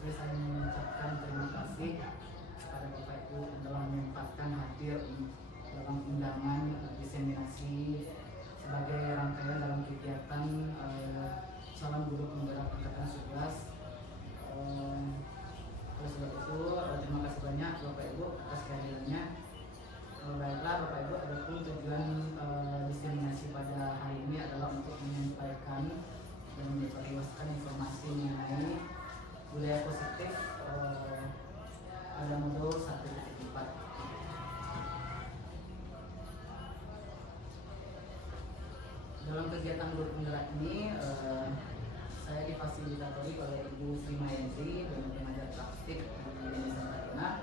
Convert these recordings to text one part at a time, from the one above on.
Terus saya mengucapkan terima kasih kepada Bapak Ibu yang telah menyempatkan hadir dalam undangan diseminasi sebagai rangkaian dalam kegiatan calon guru penggerak angkatan 11. Oleh sebab itu terima kasih banyak Bapak Ibu atas kehadirannya. Baiklah Bapak Ibu, adapun tujuan diseminasi pada hari ini adalah untuk menyampaikan dan menyebarluaskan informasi mengenai budaya positif pada modul 1.4. Dalam kegiatan guru penggerak ini saya difasilitatori oleh Ibu Sri Mahendri dan pengajar praktik di Yayasan Fatima.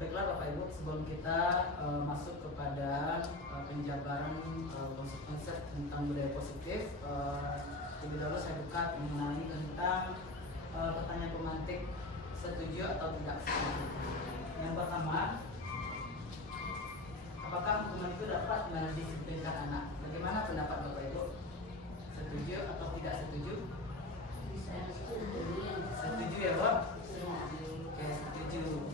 Baiklah Bapak Ibu, sebelum kita masuk kepada penjabaran konsep tentang budaya positif, lebih dahulu saya buka mengenai tentang pertanyaan pemantik setuju atau tidak setuju. Yang pertama, apakah hukuman itu dapat mendisiplinkan anak? Bagaimana pendapat Bapak Ibu? Setuju atau tidak setuju? Setuju ya, Bob? Oke, setuju.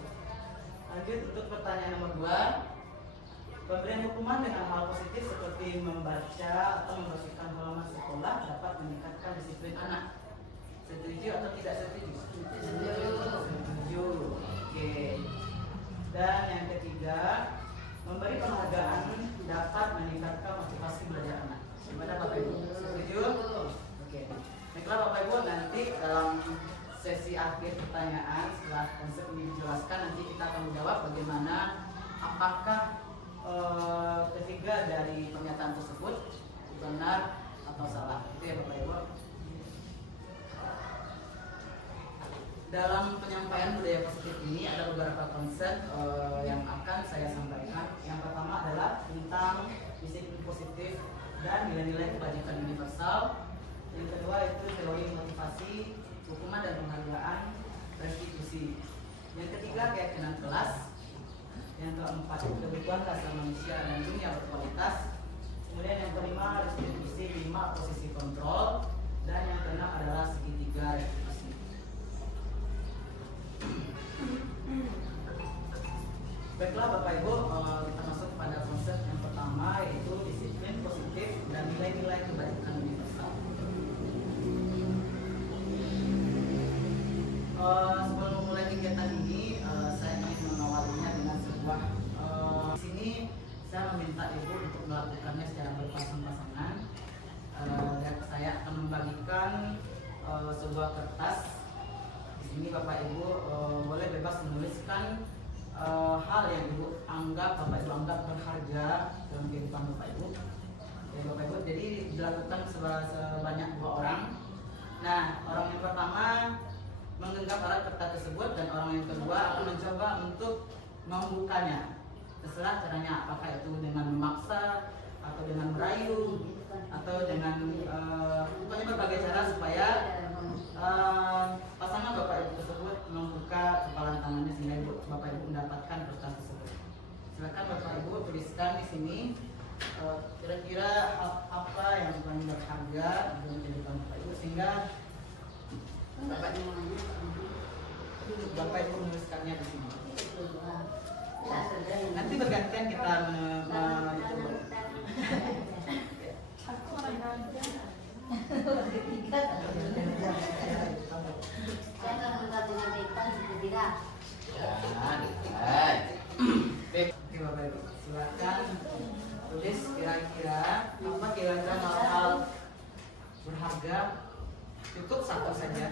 Lanjut untuk pertanyaan nomor 2. Pemberian hukuman dengan hal positif seperti membaca atau membersihkan halaman sekolah dapat meningkatkan disiplin anak. Setuju atau tidak setuju? Setuju. Oke. Dan yang ketiga, memberi penghargaan dapat meningkatkan motivasi belajar anak. Gimana Bapak Ibu? Setuju? Oke. Baiklah Bapak Ibu, nanti dalam sesi akhir pertanyaan setelah konsep ini dijelaskan, nanti kita akan menjawab bagaimana apakah ketiga dari pernyataan tersebut benar atau salah. Itu ya Bapak Ibu. Dalam penyampaian budaya positif ini ada beberapa konsep yang akan saya sampaikan. Yang pertama adalah tentang disiplin positif dan nilai-nilai kebajikan universal. Yang kedua itu teori motivasi, hukuman dan penghargaan, restitusi. Yang ketiga keyakinan kelas. Yang keempat kebutuhan dasar manusia dan dunia berkualitas. Kemudian yang kelima restitusi 5 posisi kontrol. Dan yang keenam adalah segitiga restitusi. Baiklah Bapak Ibu, kita masuk pada konsep yang pertama, yaitu disiplin positif dan nilai-nilai kebajikan universal. Sebelum memulai kegiatan ini, saya ingin mengawalinya dengan sebuah di sini saya meminta Ibu untuk melakukannya secara berpasang-pasangan. Dan saya akan membagikan sebuah kertas. Di sini Bapak Ibu boleh bebas menuliskan hal yang Ibu anggap, Bapak Ibu anggap berharga dalam kehidupan Bapak Ibu. Ya Bapak Ibu, jadi dilakukan sebanyak 2 orang. Nah, orang yang pertama menggenggam erat kertas tersebut dan orang yang kedua akan mencoba untuk membukanya. Terserah caranya, apakah itu dengan memaksa atau dengan merayu atau dengan pokoknya berbagai cara supaya pasangan Bapak Ibu tersebut membuka kepalan tangannya sehingga Bapak Ibu mendapatkan kertas tersebut. Silakan Bapak Ibu tuliskan di sini kira-kira apa yang paling berharga dalam kehidupan Bapak Ibu sehingga Bapak Ibu menuliskannya di sini. Nanti bergantian kita Aku orang aja. Saya akan minta menyampaikan tidak. Oke Bapak Ibu, silakan tulis kira-kira hal-hal berharga, cukup 1 saja.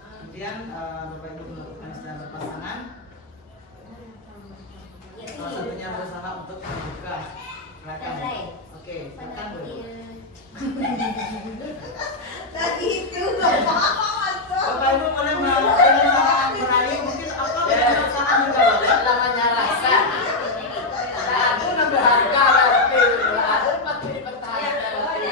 Kemudian Bapak Ibu melakukan secara berpasangan. Salah satunya berusaha untuk membuka. Silakan. Oke, silakan Bu. Tadi itu Bapak Ibu boleh melakukan merayu, mungkin apa perasaan juga boleh. Namanya rasa. Aku nambah harga lagi. Aku pasti dipertahankan lagi.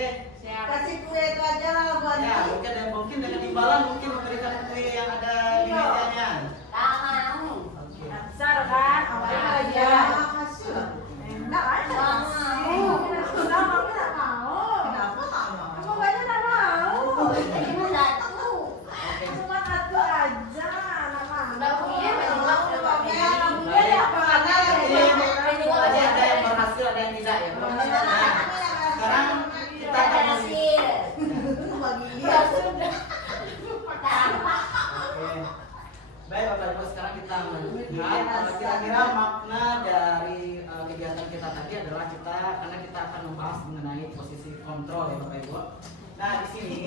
Oke. Siap. Kasih kue itu aja lah buat Ya, mungkin dengan imbalan mungkin memberikan kue yang ada di mejanya. Tak mau. Oke. besar kan? Awalnya aja. Makasih. Enggak kan? Tak mau. Kenapa aku tak mau? Kenapa tak mau? Aku banyak tak mau. Cuma satu. Oke. Cuma satu aja. Udah punya, memang udah pakai. Alhamdulillah ya apa karena Tadi ada yang berhasil, ada yang tidak ya. Nah, sekarang kita akan Berhasil. bagi Ya sudah. Tampak. Oke. Baik Bapak Ibu, sekarang kita melihat kira-kira makna dari kegiatan kita tadi adalah karena kita akan membahas mengenai posisi kontrol ya Bapak Ibu. Nah di sini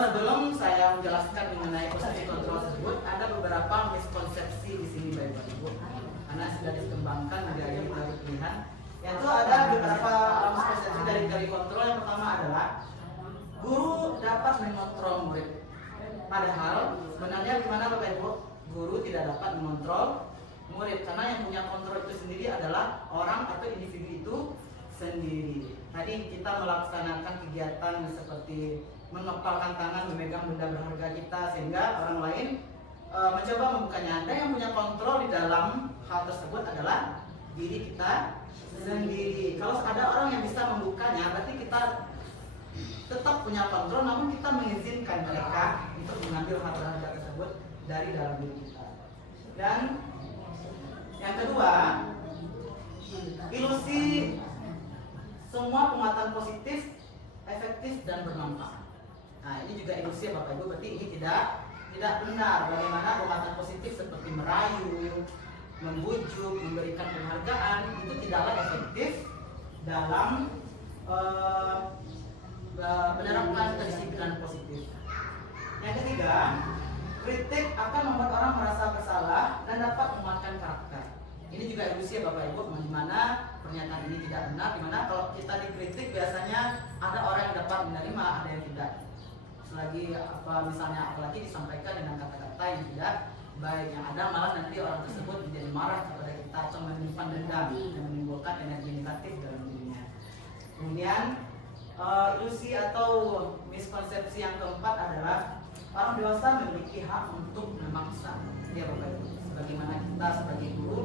sebelum saya menjelaskan mengenai posisi kontrol tersebut, ada beberapa miskonsepsi di sini Bapak Ibu. Karena sudah dikembangkan menjadi teori pilihan. Yaitu ada beberapa miskonsepsi dari teori kontrol. Yang pertama adalah guru dapat mengontrol murid. Padahal sebenarnya gimana Bapak Ibu? Guru tidak dapat mengontrol murid karena yang punya kontrol itu sendiri adalah orang atau individu itu sendiri. Tadi kita melaksanakan kegiatan seperti mengepalkan tangan, memegang benda berharga kita sehingga orang lain mencoba membukanya. Anda yang punya kontrol di dalam hal tersebut adalah diri kita sendiri. Kalau ada orang yang bisa membukanya, berarti kita tetap punya kontrol, namun kita mengizinkan mereka untuk mengambil hal berharga tersebut dari dalam diri kita. Dan yang kedua, ilusi semua penguatan positif, efektif dan bermanfaat. Nah ini juga ilusi ya Bapak Ibu, berarti ini tidak benar. Bagaimana penguatan positif seperti merayu, membujuk, memberikan penghargaan itu tidaklah efektif dalam menerapkan kedisiplinan positif. Yang ketiga, kritik akan membuat orang merasa bersalah dan dapat menguatkan karakter. Ini juga ilusi ya Bapak Ibu, di mana pernyataan ini tidak benar, di mana kalau kita dikritik biasanya ada orang yang dapat menerima, ada yang tidak. Selagi misalnya apalagi disampaikan dengan kata-kata yang tidak baik, yang ada malah nanti orang tersebut menjadi marah kepada kita atau menyimpan dendam dan menimbulkan energi negatif dalam dirinya. Kemudian ilusi atau miskonsepsi yang keempat adalah orang dewasa memiliki hak untuk memaksa. Ya Bapak Ibu, sebagaimana kita sebagai guru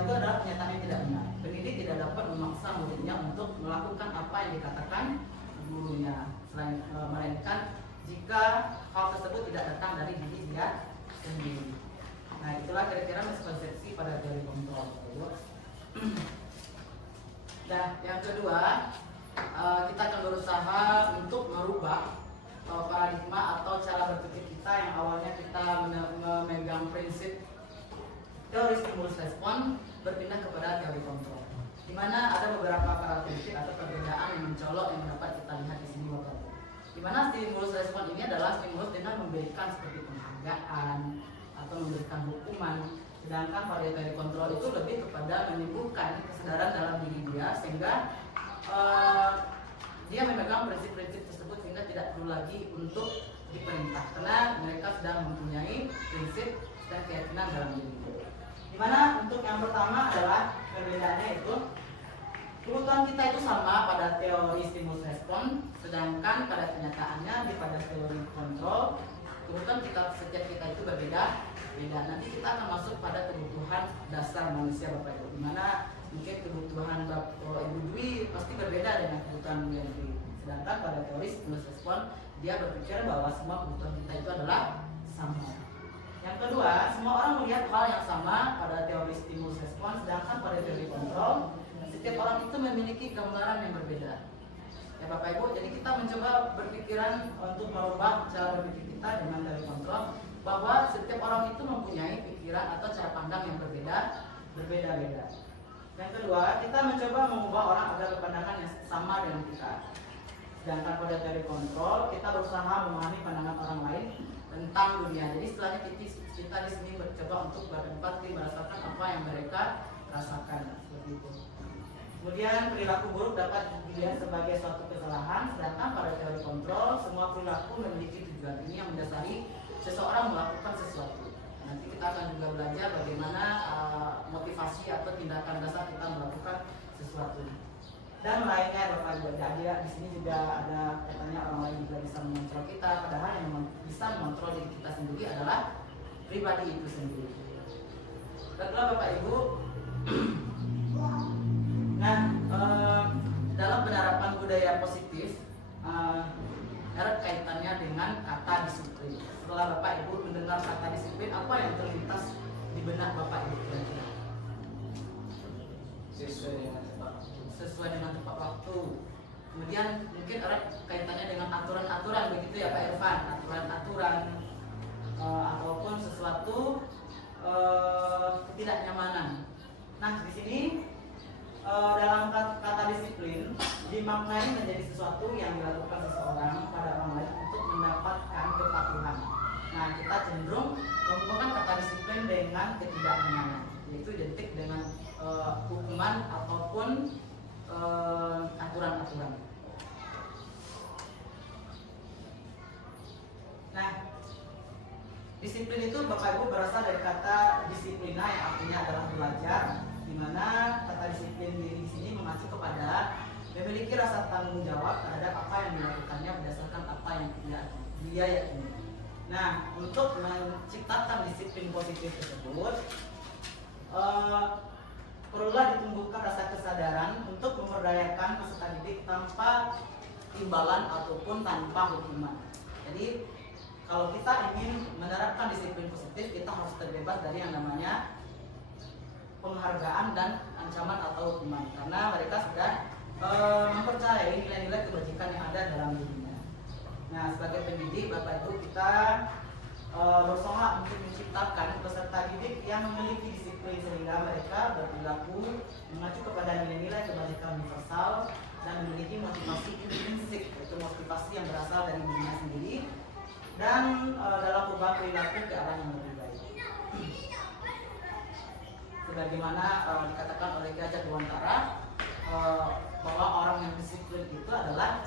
itu adalah pernyataan yang tidak benar. Pendidik tidak dapat memaksa muridnya untuk melakukan apa yang dikatakan gurunya, melainkan jika hal tersebut tidak datang dari diri dia sendiri. Nah itulah kira-kira miskonsepsi pada teori kontrol. Nah yang kedua, kita akan berusaha untuk merubah paradigma atau cara berpikir kita yang awalnya kita memegang prinsip teori stimulus respon berpindah kepada teori kontrol, di mana ada beberapa karakteristik atau perbedaan yang mencolok yang dapat kita lihat di sini Bapak. Di mana stimulus respon ini adalah stimulus dengan memberikan seperti penghargaan atau memberikan hukuman, sedangkan pada teori kontrol itu lebih kepada menimbulkan kesadaran dalam diri dia sehingga dia memegang prinsip-prinsip tersebut sehingga tidak perlu lagi untuk diperintah karena mereka sudah mempunyai prinsip dan keyakinan dalam diri. Dimana untuk yang pertama adalah perbedaannya itu kebutuhan kita itu sama pada teori stimulus respon, sedangkan pada kenyataannya pada teori kontrol kebutuhan setiap kita itu berbeda. Nanti kita akan masuk pada kebutuhan dasar manusia Bapak Ibu, dimana mungkin kebutuhan Ibu Dwi pasti berbeda dengan kebutuhan Bu Yanti. Sedangkan pada teori stimulus respon dia berpikir bahwa semua kebutuhan kita itu adalah sama. Yang kedua, semua orang melihat hal yang sama pada teori stimulus respon, sedangkan pada teori kontrol setiap orang itu memiliki gambaran yang berbeda. Ya Bapak Ibu, jadi kita mencoba berpikiran untuk merubah cara berpikir kita dengan teori kontrol bahwa setiap orang itu mempunyai pikiran atau cara pandang yang berbeda-beda. Yang kedua, kita mencoba mengubah orang agar berpandangan yang sama dengan kita. Sedangkan pada teori kontrol, kita berusaha memahami pandangan orang lain tentang dunia. Jadi setelahnya kita di sini mencoba untuk berempati merasakan apa yang mereka rasakan, seperti itu. Kemudian perilaku buruk dapat dilihat sebagai suatu kesalahan, sedangkan pada teori kontrol semua perilaku memiliki tujuan. Ini yang mendasari seseorang melakukan sesuatu. Nanti kita akan juga belajar bagaimana motivasi atau tindakan dasar kita melakukan sesuatu. dan lainnya Bapak Ibu. Jadi di sini juga ada katanya orang lain juga bisa mengontrol kita, padahal yang bisa mengontrol diri kita sendiri adalah pribadi itu sendiri. Baiklah Bapak Ibu. Nah, dalam penerapan budaya positif erat kaitannya dengan kata disiplin. Setelah Bapak Ibu mendengar kata disiplin, apa yang terlintas di benak Bapak Ibu kira-kira? Sesuai dengan tepat waktu. Kemudian mungkin erat kaitannya dengan aturan-aturan, begitu ya Pak Irfan, aturan-aturan ataupun sesuatu ketidaknyamanan. Nah, di sini dalam kata disiplin dimaknai menjadi sesuatu yang dilakukan seseorang pada orang lain untuk mendapatkan kepatuhan. Nah, kita cenderung menghubungkan kata disiplin dengan ketidaknyamanan, yaitu identik dengan hukuman ataupun aturan-aturan. Nah, disiplin itu Bapak Ibu berasal dari kata disiplina yang artinya adalah belajar, di mana kata disiplin di sini mengacu kepada memiliki rasa tanggung jawab terhadap apa yang dilakukannya berdasarkan apa yang dia yakini. Nah, untuk menciptakan disiplin positif tersebut, perlulah ditumbuhkan rasa kesadaran untuk memberdayakan peserta didik tanpa imbalan ataupun tanpa hukuman. Jadi, kalau kita ingin menerapkan disiplin positif, kita harus terbebas dari yang namanya penghargaan dan ancaman atau hukuman, karena mereka sudah mempercayai nilai-nilai kebajikan yang ada dalam dirinya. Nah, sebagai pendidik, Bapak Ibu, kita berusaha untuk menciptakan peserta didik yang memiliki disiplin sehingga mereka berperilaku mengacu kepada nilai-nilai kebajikan universal dan memiliki motivasi intrinsik, yaitu motivasi yang berasal dari dirinya sendiri dan dalam perubahan perilaku ke arah yang lebih baik. Sebagaimana dikatakan oleh Ki Hajar Dewantara, bahwa orang yang disiplin itu adalah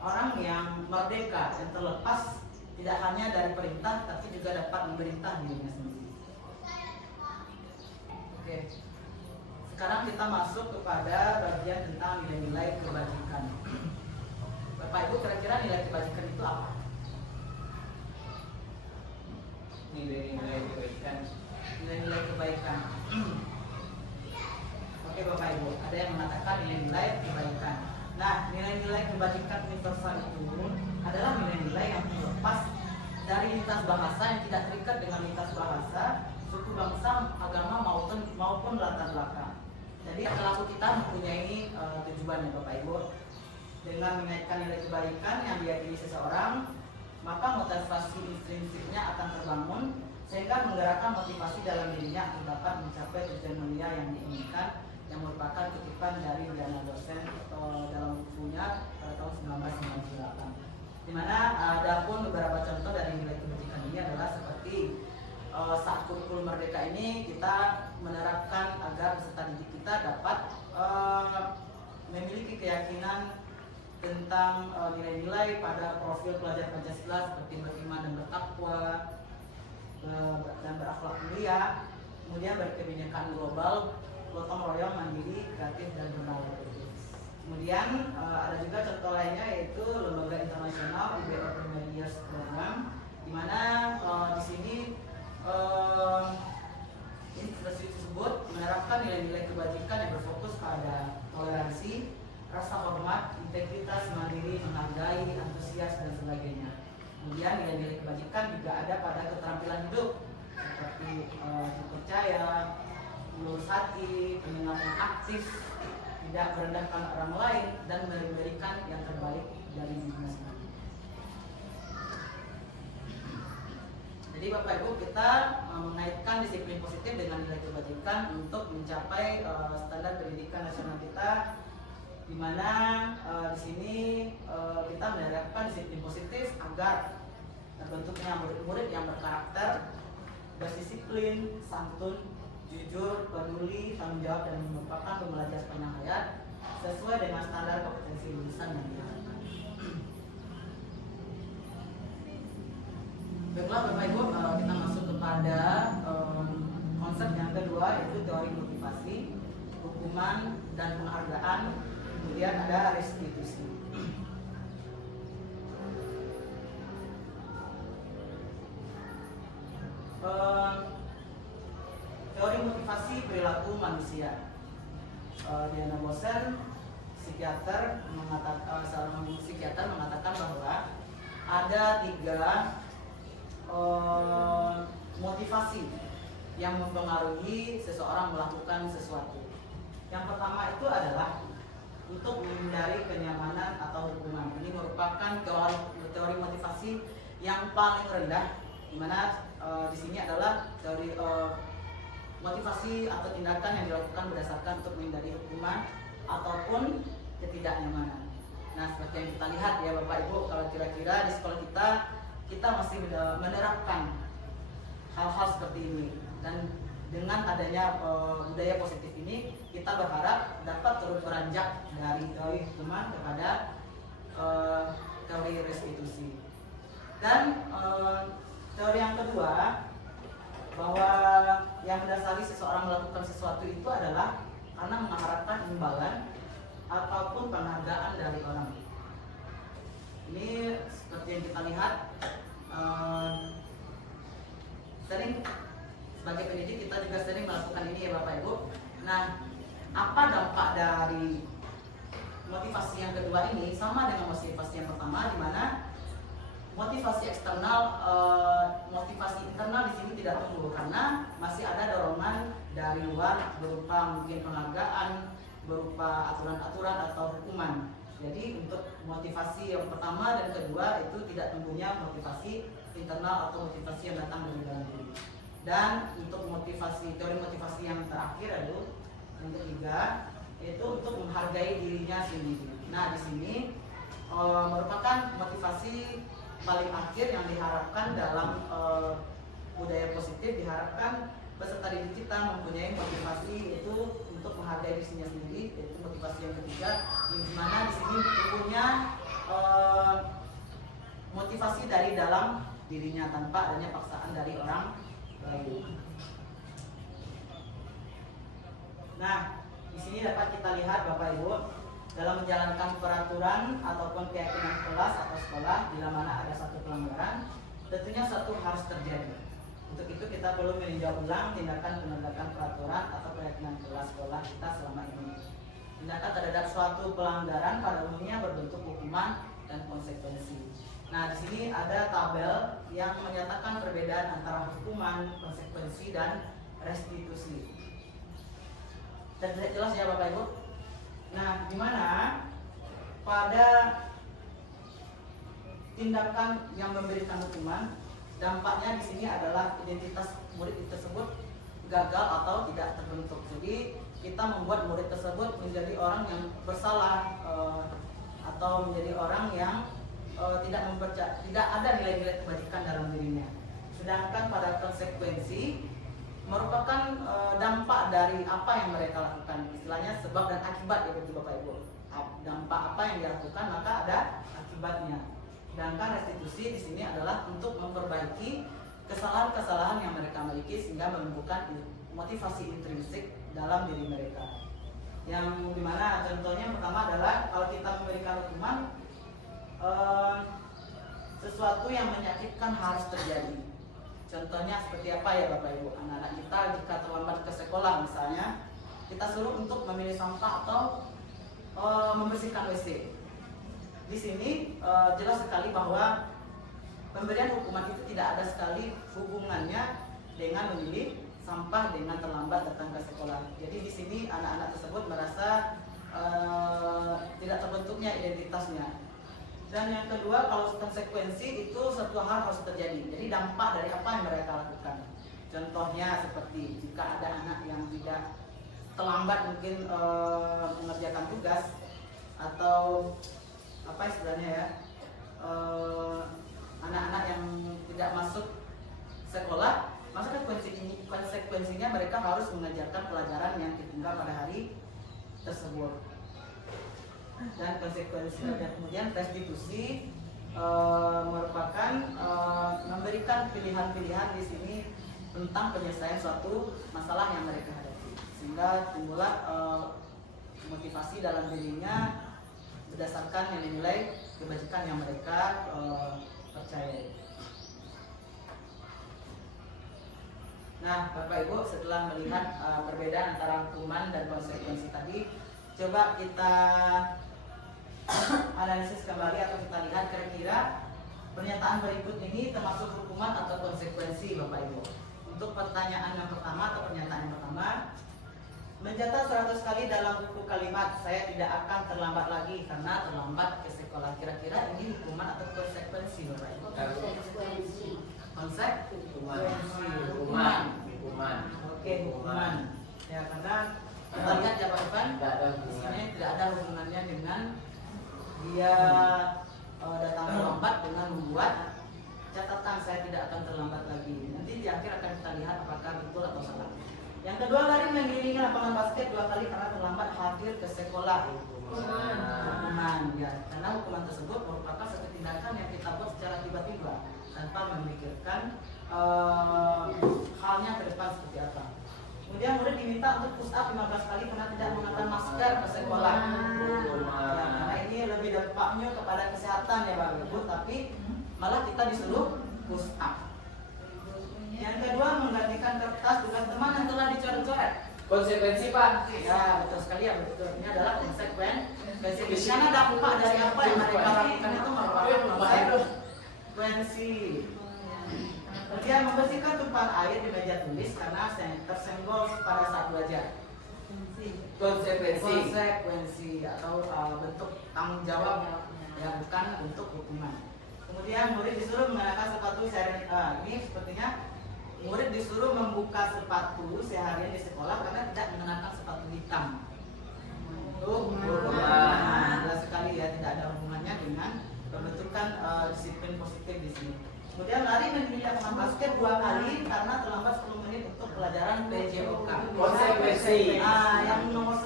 orang yang merdeka, yang terlepas tidak hanya dari perintah, tapi juga dapat memerintah dirinya sendiri. Oke, sekarang kita masuk kepada bagian tentang nilai-nilai kebajikan. Bapak Ibu, kira-kira nilai kebajikan itu apa? Nilai-nilai kebaikan. Nilai-nilai kebaikan. Oke Bapak Ibu, ada yang mengatakan nilai-nilai kebaikan. Nah, nilai-nilai kebajikan universal itu adalah nilai-nilai yang terlepas dari lintas bahasa, yang tidak terikat dengan lintas bahasa, suku bangsa, agama maupun latar belakang. Jadi perilaku kita mempunyai tujuan ya Bapak Ibu. Dengan menaikkan nilai kebaikan yang diyakini seseorang, maka motivasi intrinsiknya akan terbangun sehingga menggerakkan motivasi dalam dirinya untuk dapat mencapai tujuan mulia yang diinginkan, yang merupakan kutipan dari Diana dosen atau dalam bukunya pada tahun 1998. Di mana ada pun beberapa contoh dari nilai kebajikan ini adalah seperti saat kurikulum merdeka ini kita menerapkan agar peserta didik kita dapat memiliki keyakinan tentang nilai-nilai pada profil pelajar Pancasila seperti beriman dan bertakwa dan berakhlak mulia, kemudian berkebinekaan global, gotong royong, mandiri, kreatif dan bernalar. Kemudian ada juga contoh lainnya yaitu lembaga internasional IBO Premier Years Program, di mana di sini institusi tersebut menerapkan nilai-nilai kebajikan yang berfokus pada toleransi, rasa hormat, integritas, mandiri, menghargai, antusias dan sebagainya. Kemudian nilai-nilai kebajikan juga ada pada keterampilan hidup seperti dipercaya, lurus hati, pendengar yang aktif, tidak merendahkan orang lain, dan memberikan yang terbaik dari dirinya sendiri. Jadi Bapak Ibu, kita mengaitkan disiplin positif dengan nilai kebajikan untuk mencapai standar pendidikan nasional kita, di mana di sini kita menerapkan disiplin positif agar terbentuknya murid-murid yang berkarakter, berdisiplin, santun, jujur, peduli, tanggung jawab, dan merupakan pembelajar sepanjang hayat sesuai dengan standar kompetensi lulusan yang diharapkan. Baiklah Bapak Ibu, kita masuk kepada konsep yang kedua, yaitu teori motivasi, hukuman, dan penghargaan kemudian ada restitusi. Teori motivasi perilaku manusia. Diana Bosen, psikiater mengatakan bahwa ada 3 motivasi yang mempengaruhi seseorang melakukan sesuatu. Yang pertama itu adalah untuk menghindari kenyamanan atau hukuman. Ini merupakan teori motivasi yang paling rendah, di mana di sini adalah teori motivasi atau tindakan yang dilakukan berdasarkan untuk menghindari hukuman ataupun ketidaknyamanan. Nah, seperti yang kita lihat ya Bapak Ibu, kalau kira-kira di sekolah kita masih menerapkan hal-hal seperti ini, dan dengan adanya budaya positif ini kita berharap dapat terus beranjak dari teori hukuman kepada teori restitusi. Dan teori yang kedua, bahwa yang mendasari seseorang melakukan sesuatu itu adalah karena mengharapkan imbalan ataupun penghargaan dari orang. Ini seperti yang kita lihat, sering sebagai pendidik kita juga sering melakukan ini ya Bapak Ibu. Nah, apa dampak dari motivasi yang kedua ini? Sama dengan motivasi yang pertama, di mana motivasi eksternal, motivasi internal di sini tidak tumbuh karena masih ada dorongan dari luar berupa mungkin penghargaan, berupa aturan-aturan atau hukuman. Jadi untuk motivasi yang pertama dan kedua itu tidak tumbuhnya motivasi internal atau motivasi yang datang dari dalam diri. Dan untuk motivasi, teori motivasi yang terakhir adalah yang ketiga, itu untuk menghargai dirinya sendiri. Nah, di sini merupakan motivasi paling akhir yang diharapkan dalam budaya positif. Diharapkan peserta didik kita mempunyai motivasi itu untuk menghargai dirinya sendiri, yaitu motivasi yang ketiga, di mana di sini tumbuhnya motivasi dari dalam dirinya tanpa adanya paksaan dari orang lain. Nah, di sini dapat kita lihat Bapak Ibu, dalam menjalankan peraturan ataupun keyakinan kelas atau sekolah bila mana ada satu pelanggaran, tentunya satu harus terjadi. Untuk itu kita perlu meninjau ulang tindakan penegakan peraturan atau keyakinan kelas sekolah kita selama ini. Tindakan terhadap suatu pelanggaran pada umumnya berbentuk hukuman dan konsekuensi. Nah, di sini ada tabel yang menyatakan perbedaan antara hukuman, konsekuensi, dan restitusi. Terlihat jelas ya Bapak Ibu? Nah, di mana pada tindakan yang memberikan hukuman, dampaknya di sini adalah identitas murid tersebut gagal atau tidak terbentuk. Jadi kita membuat murid tersebut menjadi orang yang bersalah atau menjadi orang yang tidak ada nilai-nilai kebajikan dalam dirinya. Sedangkan pada konsekuensi merupakan dampak dari apa yang mereka lakukan, istilahnya sebab dan akibat ya Bapak Ibu. Dampak apa yang dilakukan maka ada akibatnya. Sedangkan restitusi di sini adalah untuk memperbaiki kesalahan-kesalahan yang mereka miliki sehingga menumbuhkan motivasi intrinsik dalam diri mereka. Yang dimana contohnya pertama adalah kalau kita memberikan hukuman, sesuatu yang menyakitkan harus terjadi. Contohnya seperti apa ya Bapak Ibu? Anak-anak kita jika terlambat ke sekolah misalnya, kita suruh untuk memilih sampah atau membersihkan WC. Di sini jelas sekali bahwa pemberian hukuman itu tidak ada sekali hubungannya dengan memilih sampah dengan terlambat datang ke sekolah. Jadi di sini anak-anak tersebut merasa tidak terbentuknya identitasnya. Dan yang kedua, kalau konsekuensi itu satu hal harus terjadi. Jadi dampak dari apa yang mereka lakukan. Contohnya seperti jika ada anak yang tidak terlambat mungkin mengerjakan tugas atau apa istilahnya ya, anak-anak yang tidak masuk sekolah, maka konsekuensinya mereka harus mengajarkan pelajaran yang ditinggal pada hari tersebut. Dan konsekuensi dan kemudian restitusi merupakan memberikan pilihan-pilihan di sini tentang penyelesaian suatu masalah yang mereka hadapi, sehingga timbullah motivasi dalam dirinya berdasarkan nilai-nilai kebajikan yang mereka percayai. Nah, Bapak Ibu, setelah melihat perbedaan antara hukuman dan konsekuensi tadi, coba kita analisis kembali atau kita lihat kira-kira pernyataan berikut ini termasuk hukuman atau konsekuensi, Bapak Ibu. Untuk pertanyaan yang pertama atau pernyataan yang pertama, mencatat 100 kali dalam buku kalimat saya tidak akan terlambat lagi karena terlambat ke sekolah. Kira-kira ini hukuman atau konsekuensi, Bapak Ibu? Konsekuensi. Hukuman. Oke, hukuman. Ya, karena kita lihat ya Pak Ivan, di sini tidak ada hubungannya dengan dia datang terlambat dengan membuat catatan saya tidak akan terlambat lagi. Nanti di akhir akan kita lihat apakah betul atau salah. Yang kedua, lari mengelilingi lapangan basket 2 kali karena terlambat hadir ke sekolah. Hukuman, ya. Karena hukuman tersebut merupakan satu tindakan yang kita buat secara tiba-tiba tanpa memikirkan halnya ke depan seperti apa. Kemudian murid diminta untuk push up 15 kali karena tidak mengenakan masker ke sekolah. Ya, karena ini lebih dampaknya kepada kesehatan ya Bapak Ibu, tapi malah kita disuruh push up. Yang kedua, menggantikan kertas tugas teman yang telah dicoret-coret. Konsekuensi Pak. Ya, betul sekali ya, betul. Ini adalah konsekuensi. Karena dampak dari apa yang mereka lakukan itu merupakan konsekuensi. Kemudian membersihkan tumpahan air di meja tulis karena tersenggol pada saat belajar. Konsekuensi atau bentuk tanggung jawab ya, bukan bentuk hukuman. Kemudian murid disuruh mengenakan sepatu seharian. Ini sepertinya murid disuruh membuka sepatu seharian di sekolah karena tidak mengenakan sepatu hitam. Jelas sekali ya, tidak ada hubungannya dengan pembentukan disiplin positif di sini. Kemudian lari mengelilingi lapangan basket 2 kali karena terlambat 10 menit untuk pelajaran PJOK. Konsekuensi. Yang nomor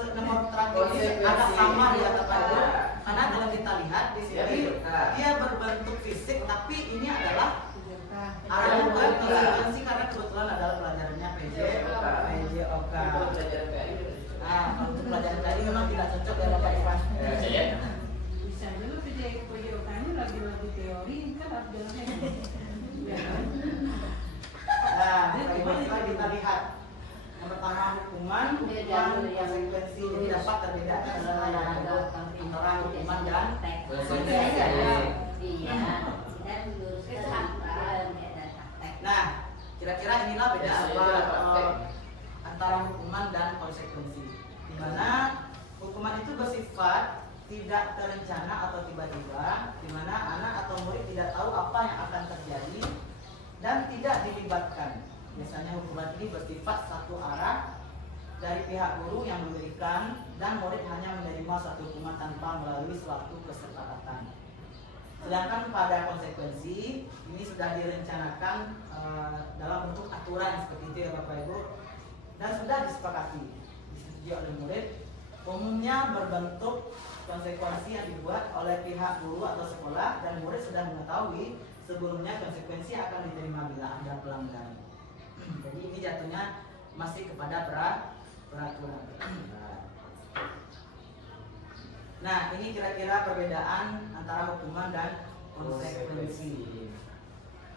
terakhir ini agak samar ya Bapak Ibu. Karena kalau kita lihat di sini dia berbentuk fisik, tapi ini adalah arah bukan konsekuensi karena kebetulan adalah pelajarannya PJOK. Untuk pelajaran tadi memang tidak cocok ya Bapak Ivan. Bisa dulu PJOK-nya lagi teori kan harus jalannya. Nah, setelah kita lihat yang pertama hukuman konsekuensi, jadi dapat terbedakan antara hukuman dan konsekuensi. Nah, kira-kira inilah beda antara hukuman dan konsekuensi. Di mana hukuman itu bersifat tidak terencana atau tiba-tiba, di mana anak atau murid tidak tahu apa yang akan terjadi dan tidak dilibatkan. Biasanya hukuman ini bersifat satu arah dari pihak guru yang memberikan dan murid hanya menerima satu hukuman tanpa melalui suatu kesepakatan. Sedangkan pada konsekuensi ini sudah direncanakan dalam bentuk aturan seperti itu ya Bapak Ibu, dan sudah disepakati, disetujui oleh murid. Umumnya berbentuk konsekuensi yang dibuat oleh pihak guru atau sekolah dan murid sudah mengetahui sebelumnya konsekuensi akan diterima bila ada pelanggaran. Jadi ini jatuhnya masih kepada peraturan. Nah, ini kira-kira perbedaan antara hukuman dan konsekuensi.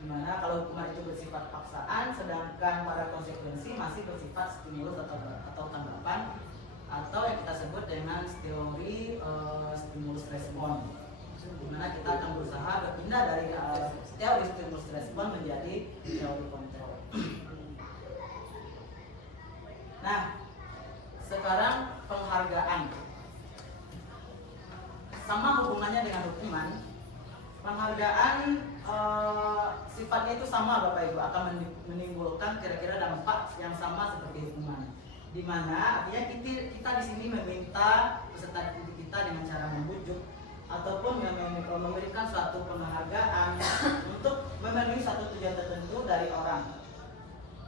Dimana kalau hukuman itu bersifat paksaan, sedangkan pada konsekuensi masih bersifat stimulus atau tanggapan, atau yang kita sebut dengan teori stimulus respon, dimana kita akan berusaha berpindah dari teori stimulus respon menjadi teori kontrol. Nah, sekarang penghargaan sama hubungannya dengan hukuman. Penghargaan sifatnya itu sama Bapak Ibu, akan menimbulkan kira-kira dampak yang sama seperti hukuman. Di mana artinya kita di sini meminta peserta didik kita dengan cara membujuk ataupun memberikan suatu penghargaan untuk memenuhi satu tujuan tertentu dari orang.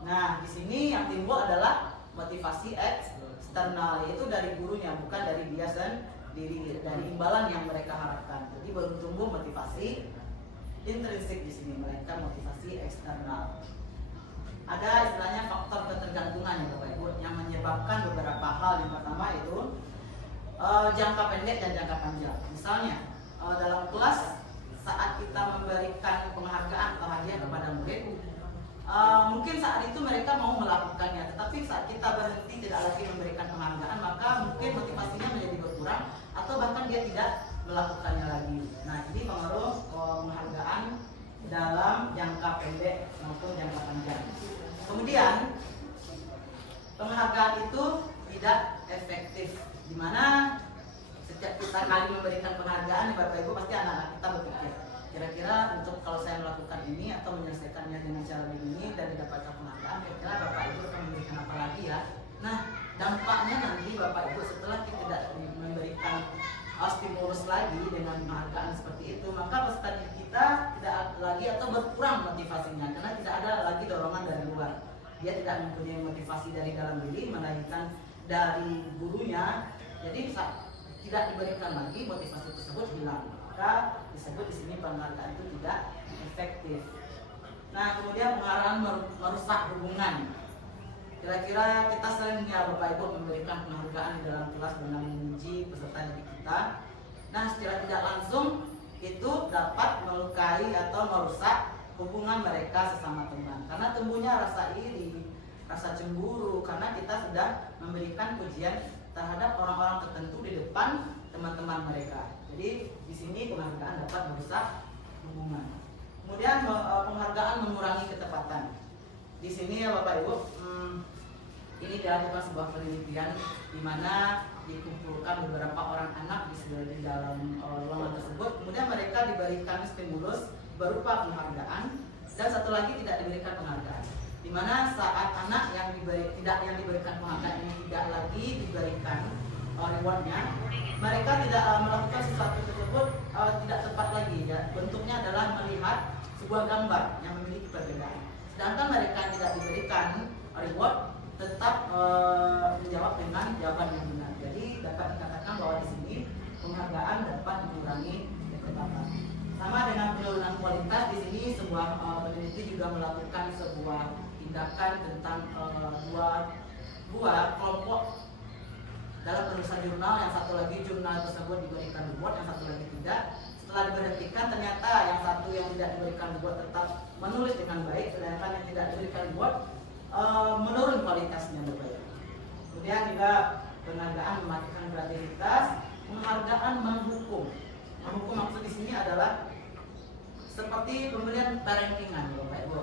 Nah, di sini yang timbul adalah motivasi eksternal, yaitu dari gurunya, bukan dari dia sendiri, dari imbalan yang mereka harapkan. Jadi baru tumbuh motivasi intrinsik di sini, melainkan motivasi eksternal. Ada istilahnya faktor ketergantungan ya Bapak Ibu yang menyebabkan beberapa hal. Yang pertama itu jangka pendek dan jangka panjang. Misalnya dalam kelas saat kita memberikan penghargaan atau hadiah kepada murid, mungkin saat itu mereka mau melakukannya, tetapi saat kita berhenti tidak lagi memberikan penghargaan, maka mungkin motivasinya menjadi berkurang atau bahkan dia tidak melakukannya lagi. Nah, ini pengaruh penghargaan dalam jangka pendek maupun jangka panjang. Kemudian penghargaan itu tidak efektif, di mana setiap kita kali memberikan penghargaan, Bapak Ibu pasti anak-anak kita berpikir, kira-kira untuk kalau saya melakukan ini atau menyelesaikannya dengan cara begini dan didapatkan penghargaan, kira-kira Bapak Ibu akan memberikan apa lagi ya? Nah, dampaknya nanti Bapak Ibu setelah kita tidak memberikan stimulus lagi dengan penghargaan seperti itu, maka peserta didik kita tidak lagi atau berkurang motivasinya karena tidak ada lagi dorongan dari luar. Dia tidak mempunyai motivasi dari dalam diri, melainkan dari gurunya. Jadi tidak diberikan lagi, motivasi tersebut hilang. Maka disebut di sini penghargaan itu tidak efektif. Nah, kemudian penghargaan merusak hubungan. Kira-kira kita sering ya Bapak Ibu memberikan penghargaan di dalam kelas dengan memuji peserta didik kita. Nah, secara tidak langsung itu dapat melukai atau merusak hubungan mereka sesama teman. Karena tumbuhnya rasa iri, rasa cemburu karena kita sudah memberikan pujian terhadap orang-orang tertentu di depan teman-teman mereka. Jadi di sini penghargaan dapat merusak hubungan. Kemudian penghargaan mengurangi ketepatan. Di sini ya Bapak Ibu, ini dilakukan sebuah penelitian di mana dikumpulkan beberapa orang anak di dalam ruangan tersebut. Kemudian mereka diberikan stimulus berupa penghargaan dan satu lagi tidak diberikan penghargaan. Di mana saat anak yang diberikan penghargaan ini tidak lagi diberikan rewardnya, mereka tidak melakukan sesuatu tersebut tidak tepat lagi ya. Bentuknya adalah melihat sebuah gambar yang memiliki perbedaan. Sedangkan mereka yang tidak diberikan reward tetap menjawab dengan jawaban yang benar. Jadi dapat dikatakan bahwa di sini penghargaan dapat mengurangi ketepatan. Sama dengan penurunan kualitas, di sini sebuah peneliti juga melakukan sebuah tindakan tentang dua kelompok dalam penulisan jurnal. Yang satu lagi jurnal tersebut diberikan reward, yang satu lagi tidak. Setelah diberhentikan, ternyata yang satu yang tidak diberikan reward tetap menulis dengan baik, sedangkan yang tidak diberikan reward menurun kualitasnya Bapak Ibu. Kemudian juga penghargaan mematikan kreativitas, penghargaan menghukum. Menghukum maksud di sini adalah seperti pemberian rankingan Bapak Ibu.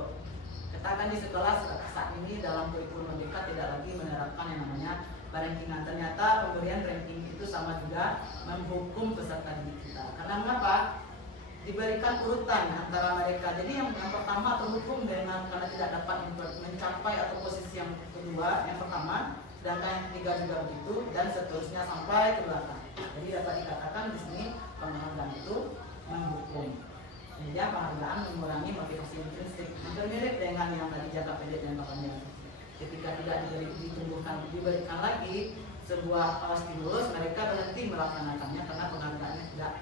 Katakan di sekolah saat ini dalam kurikulum Merdeka tidak lagi menerapkan yang namanya rankingan. Ternyata pemberian ranking itu sama juga menghukum peserta didik kita. Karena mengapa? Diberikan urutan antara mereka. Jadi yang pertama terhukum dengan karena tidak dapat mencapai atau posisi yang kedua, yang pertama, sedangkan yang ketiga juga begitu dan seterusnya sampai ke belakang. Jadi dapat dikatakan di sini penghargaan itu menghukum. Jadi penghargaan mengurangi motivasi intrinsik. Hampir mirip dengan yang tadi jangka pendek dan jangka panjang. Ketika tidak diberikan lagi sebuah stimulus, mereka berhenti melaksanakannya karena penghargaannya tidak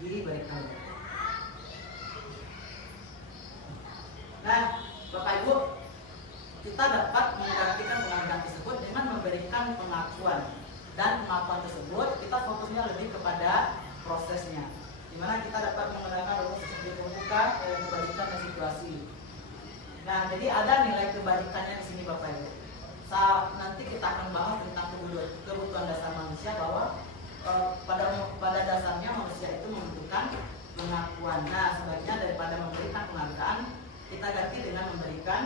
diberikan. Nah, Bapak Ibu, kita dapat menggantikan penghargaan tersebut dengan memberikan pengakuan. Dan pengakuan tersebut kita fokusnya lebih kepada prosesnya, di mana kita dapat menggunakan rumus seperti pembuka, kebalikan, dan situasi. Nah, jadi ada nilai kebalikannya di sini Bapak Ibu. Nanti kita akan bahas tentang kebutuhan dasar manusia bahwa pada dasarnya manusia itu membutuhkan pengakuan. Nah, sebaiknya daripada memberikan penghargaan, kita ganti dengan memberikan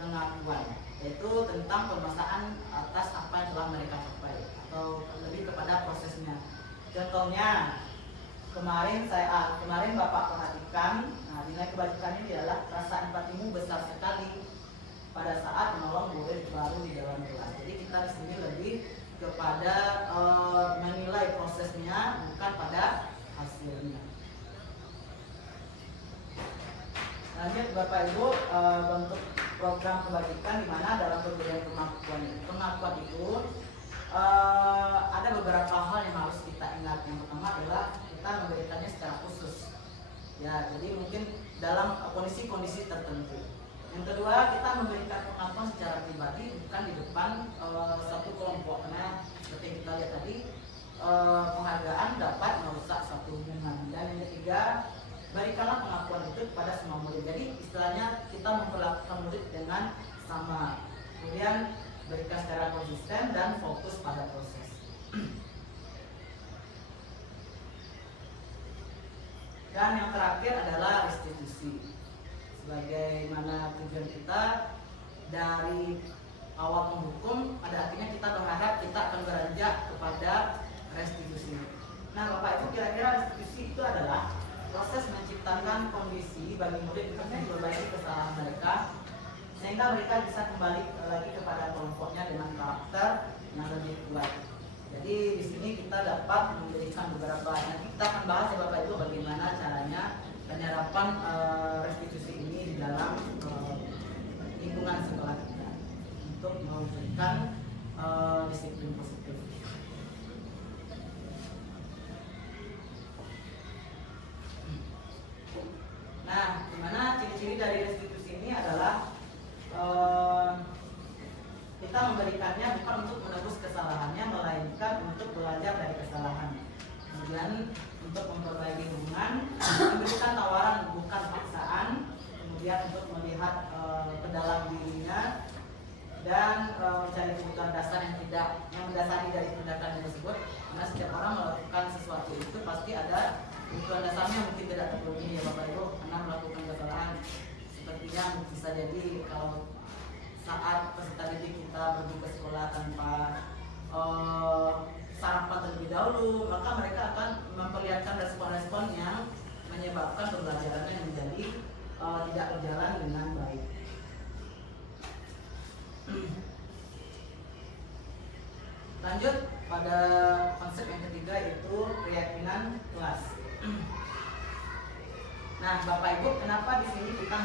pengakuan, yaitu tentang pemaksaan atas apa yang telah mereka capai atau lebih kepada prosesnya. Contohnya kemarin Bapak perhatikan, nilai kebalikan ini adalah rasa empatimu besar sekali pada saat menolong murid baru di dalam kelas. Jadi kita di sini lebih kepada menilai prosesnya bukan pada hasilnya. Lanjut Bapak Ibu, bentuk program kebajikan di mana dalam pemberian pengakuan itu ada beberapa hal yang harus kita ingat. Yang pertama adalah kita memberikannya secara khusus. Ya, jadi mungkin dalam kondisi-kondisi tertentu. Yang kedua, kita memberikan pengakuan secara pribadi, bukan di depan satu kelompok. Karena seperti yang kita lihat tadi, penghargaan dapat merusak suatu hubungan. Dan yang ketiga, berikanlah pengakuan itu kepada semua murid. Jadi istilahnya kita memperlakukan murid dengan sama. Kemudian berikan secara konsisten dan fokus pada proses. Dan yang terakhir adalah restitusi. Sebagaimana tujuan kita dari awal menghukum, pada akhirnya kita berharap kita akan beranjak kepada restitusi. Nah, Bapak Ibu, kira-kira restitusi itu adalah proses menciptakan kondisi bagi murid untuk memperbaiki kesalahan mereka sehingga mereka bisa kembali lagi kepada kelompoknya dengan karakter yang lebih kuat. Jadi di sini kita dapat memberikan beberapa, nanti kita akan bahas ya Bapak Ibu bagaimana caranya penyerapan restitusi ini di dalam lingkungan sekolah kita untuk memberikan disiplin positif. Nah, dimana ciri-ciri dari restitusi ini adalah kita memberikannya bukan untuk menebus kesalahannya, melainkan untuk belajar dari kesalahan. Kemudian untuk memperbaiki hubungan, memberikan tawaran bukan paksaan. Kemudian untuk melihat ke dalam dirinya dan mencari kebutuhan dasar yang mendasari dari tindakan tersebut. Karena setiap orang melakukan sesuatu itu pasti ada kebutuhan dasarnya mungkin tidak terpenuhi ya Bapak Ibu, karena melakukan kesalahan. Sepertinya bisa jadi kalau saat peserta didik kita pergi ke sekolah tanpa sarapan terlebih dahulu, maka mereka akan memperlihatkan respon-respon yang menyebabkan pembelajarannya menjadi tidak berjalan dengan baik. Lanjut pada konsep yang ketiga, yaitu keyakinan kelas. Nah, Bapak Ibu, kenapa di sini kita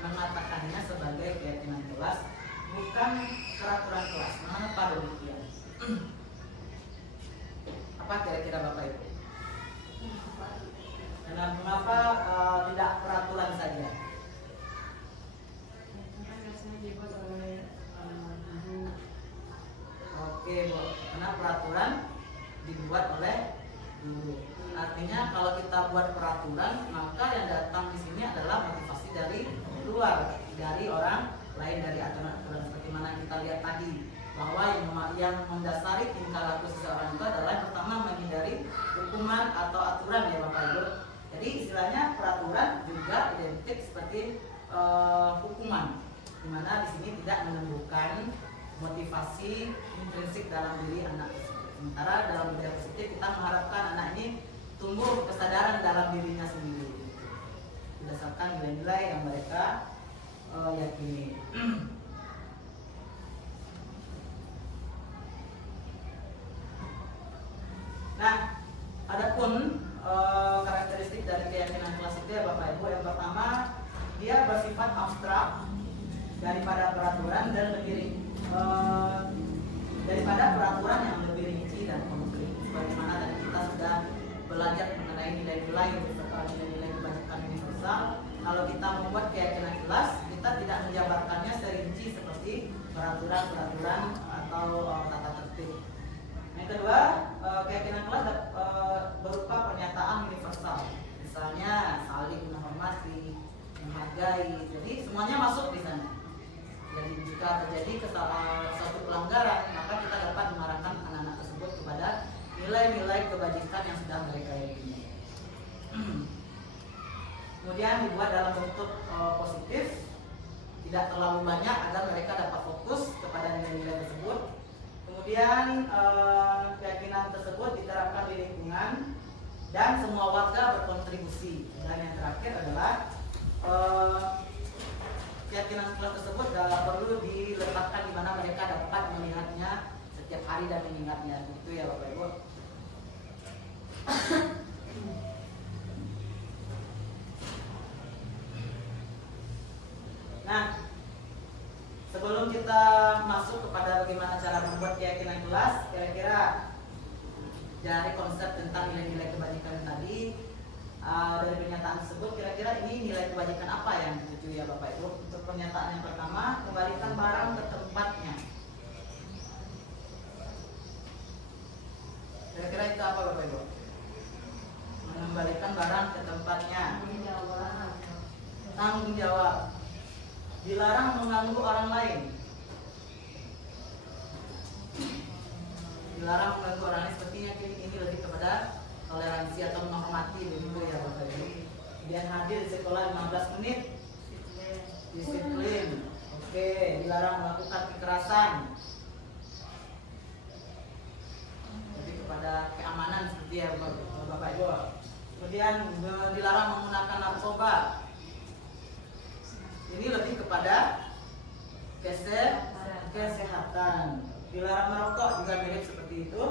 mengatakannya sebagai keyakinan kelas, bukan peraturan kelas? Mengapa demikian? Apa kira-kira Bapak Ibu? Karena mengapa tidak peraturan saja? Oke, Bu. Karena peraturan dibuat oleh guru. Artinya kalau kita buat peraturan, maka yang datang di sini adalah motivasi dari luar, dari orang lain, dari aturan-aturan seperti mana kita lihat tadi, bahwa yang mendasari tingkah laku seseorang itu adalah yang pertama menghindari hukuman atau aturan ya Bapak Ibu. Jadi istilahnya peraturan juga identik seperti hukuman, di mana di sini tidak menumbuhkan motivasi intrinsik dalam diri anak tersebut. Sementara dalam budaya positif kita mengharapkan anak ini tumbuh kesadaran dalam dirinya sendiri berdasarkan nilai-nilai yang mereka yakini. Nah, adapun karakteristik dari keyakinan kelas itu ya Bapak Ibu, yang pertama dia bersifat abstrak daripada peraturan dan lebih daripada peraturan yang lebih rinci dan konkret. Sebagaimana tadi kita sudah belajar mengenai nilai-nilai nilai kebajikan universal. Kalau kita membuat keyakinan kelas, kita tidak menjabarkannya serinci seperti peraturan-peraturan atau tata tertib. Yang kedua, keyakinan kelas berupa pernyataan universal. Misalnya saling menghormati, menghargai. Jadi semuanya masuk di sana. Jadi jika terjadi suatu pelanggaran, maka kita dapat mengarahkan anak-anak tersebut kepada nilai-nilai kebajikan yang sudah mereka yakini. Kemudian dibuat dalam bentuk positif, tidak terlalu banyak agar mereka dapat fokus kepada nilai-nilai tersebut. Kemudian keyakinan tersebut diterapkan di lingkungan dan semua warga berkontribusi. Dan yang terakhir adalah keyakinan kelas tersebut perlu diletakkan di mana mereka dapat melihatnya setiap hari dan mengingatnya. Itu ya Bapak Ibu. Nah, sebelum kita masuk kepada bagaimana cara membuat keyakinan kelas, kira-kira dari konsep tentang nilai-nilai kebajikan tadi, dari pernyataan tersebut, kira-kira ini nilai kebajikan apa yang dituju ya Bapak Ibu? Untuk pernyataan yang pertama, kembalikan barang ke tempatnya. Kira-kira mengembalikan barang ke tempatnya. Tanggung jawab. Dilarang mengganggu orang lain. Dilarang mengganggu orang lain, sepertinya ini lebih kepada toleransi atau menghormati begitu ya Bapak Ibu. Kemudian hadir di sekolah 15 menit. Disiplin. Oke, dilarang melakukan kekerasan. Lebih kepada keamanan seperti ya Bapak Ibu. Kemudian dilarang menggunakan narkoba. Ini lebih kepada kesehatan. Dilarang merokok juga mirip seperti itu.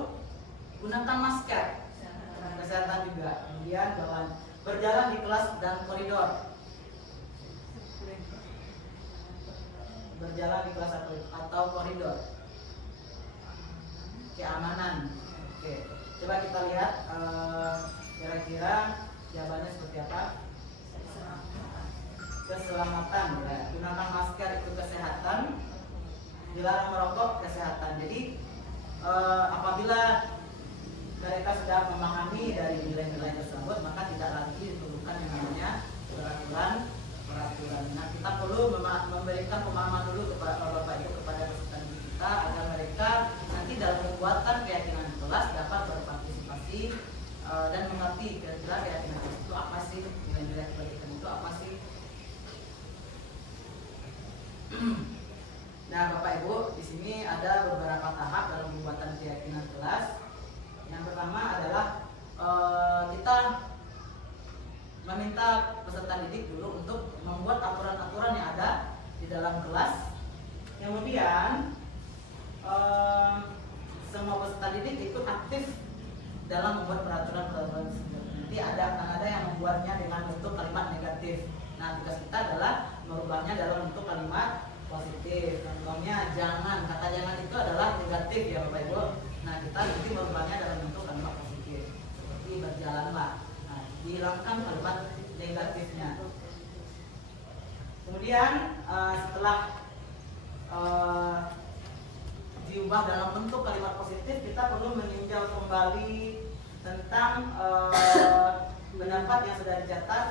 Gunakan masker, kesehatan juga. Kemudian berjalan di kelas dan koridor. Berjalan di kelas atau koridor. Keamanan. Oke, coba kita lihat kira-kira jawabannya seperti apa. Keselamatan, ya. Gunakan masker itu kesehatan, dilarang merokok kesehatan. Jadi apabila mereka sudah memahami dari nilai-nilai tersebut, maka tidak lagi diperlukan yang namanya peraturan. Nah, kita perlu memberikan pemahaman dulu kepada Bapak Ibu kepada peserta didik kita agar mereka nanti dalam pembuatan keyakinan kelas dapat berpartisipasi dan mengerti kira-kira keyakinan itu apa sih, nilai-nilai kebaikan itu apa sih. Nah, Bapak Ibu, di sini ada beberapa tahap dalam pembuatan keyakinan kelas. Yang pertama adalah kita meminta peserta didik dulu untuk membuat aturan-aturan yang ada di dalam kelas. Kemudian semua peserta didik ikut aktif dalam membuat peraturan-peraturan tersebut. Nanti akan ada yang membuatnya dengan bentuk kalimat negatif. Nah, tugas kita adalah merubahnya dalam bentuk kalimat positif. Contohnya jangan, kata jangan itu adalah negatif ya Bapak Ibu. Nah, kita nanti merubahnya dalam bentuk kalimat positif. Seperti berjalanlah. Nah, dihilangkan kalimat negatifnya. Kemudian setelah diubah dalam bentuk kalimat positif, kita perlu meninjau kembali tentang pendapat yang sudah dicatat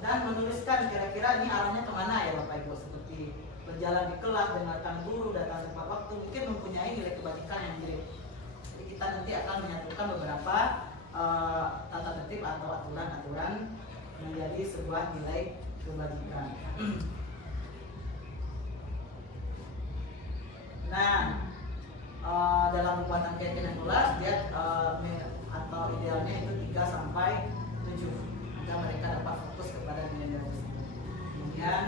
dan menuliskan kira-kira ini arahnya kemana ya Bapak Ibu. Seperti berjalan di kelas, dengarkan guru, datang tepat waktu, mungkin mempunyai nilai kebajikan yang mirip. Jadi kita nanti akan menyatukan beberapa tata tertib atau aturan-aturan menjadi sebuah nilai kebajikan. Nah, dalam pembuatan keyakinan kelas dia atau idealnya itu 3 sampai 7 agar mereka dapat fokus kepada nilai-nilai tersebut. Kemudian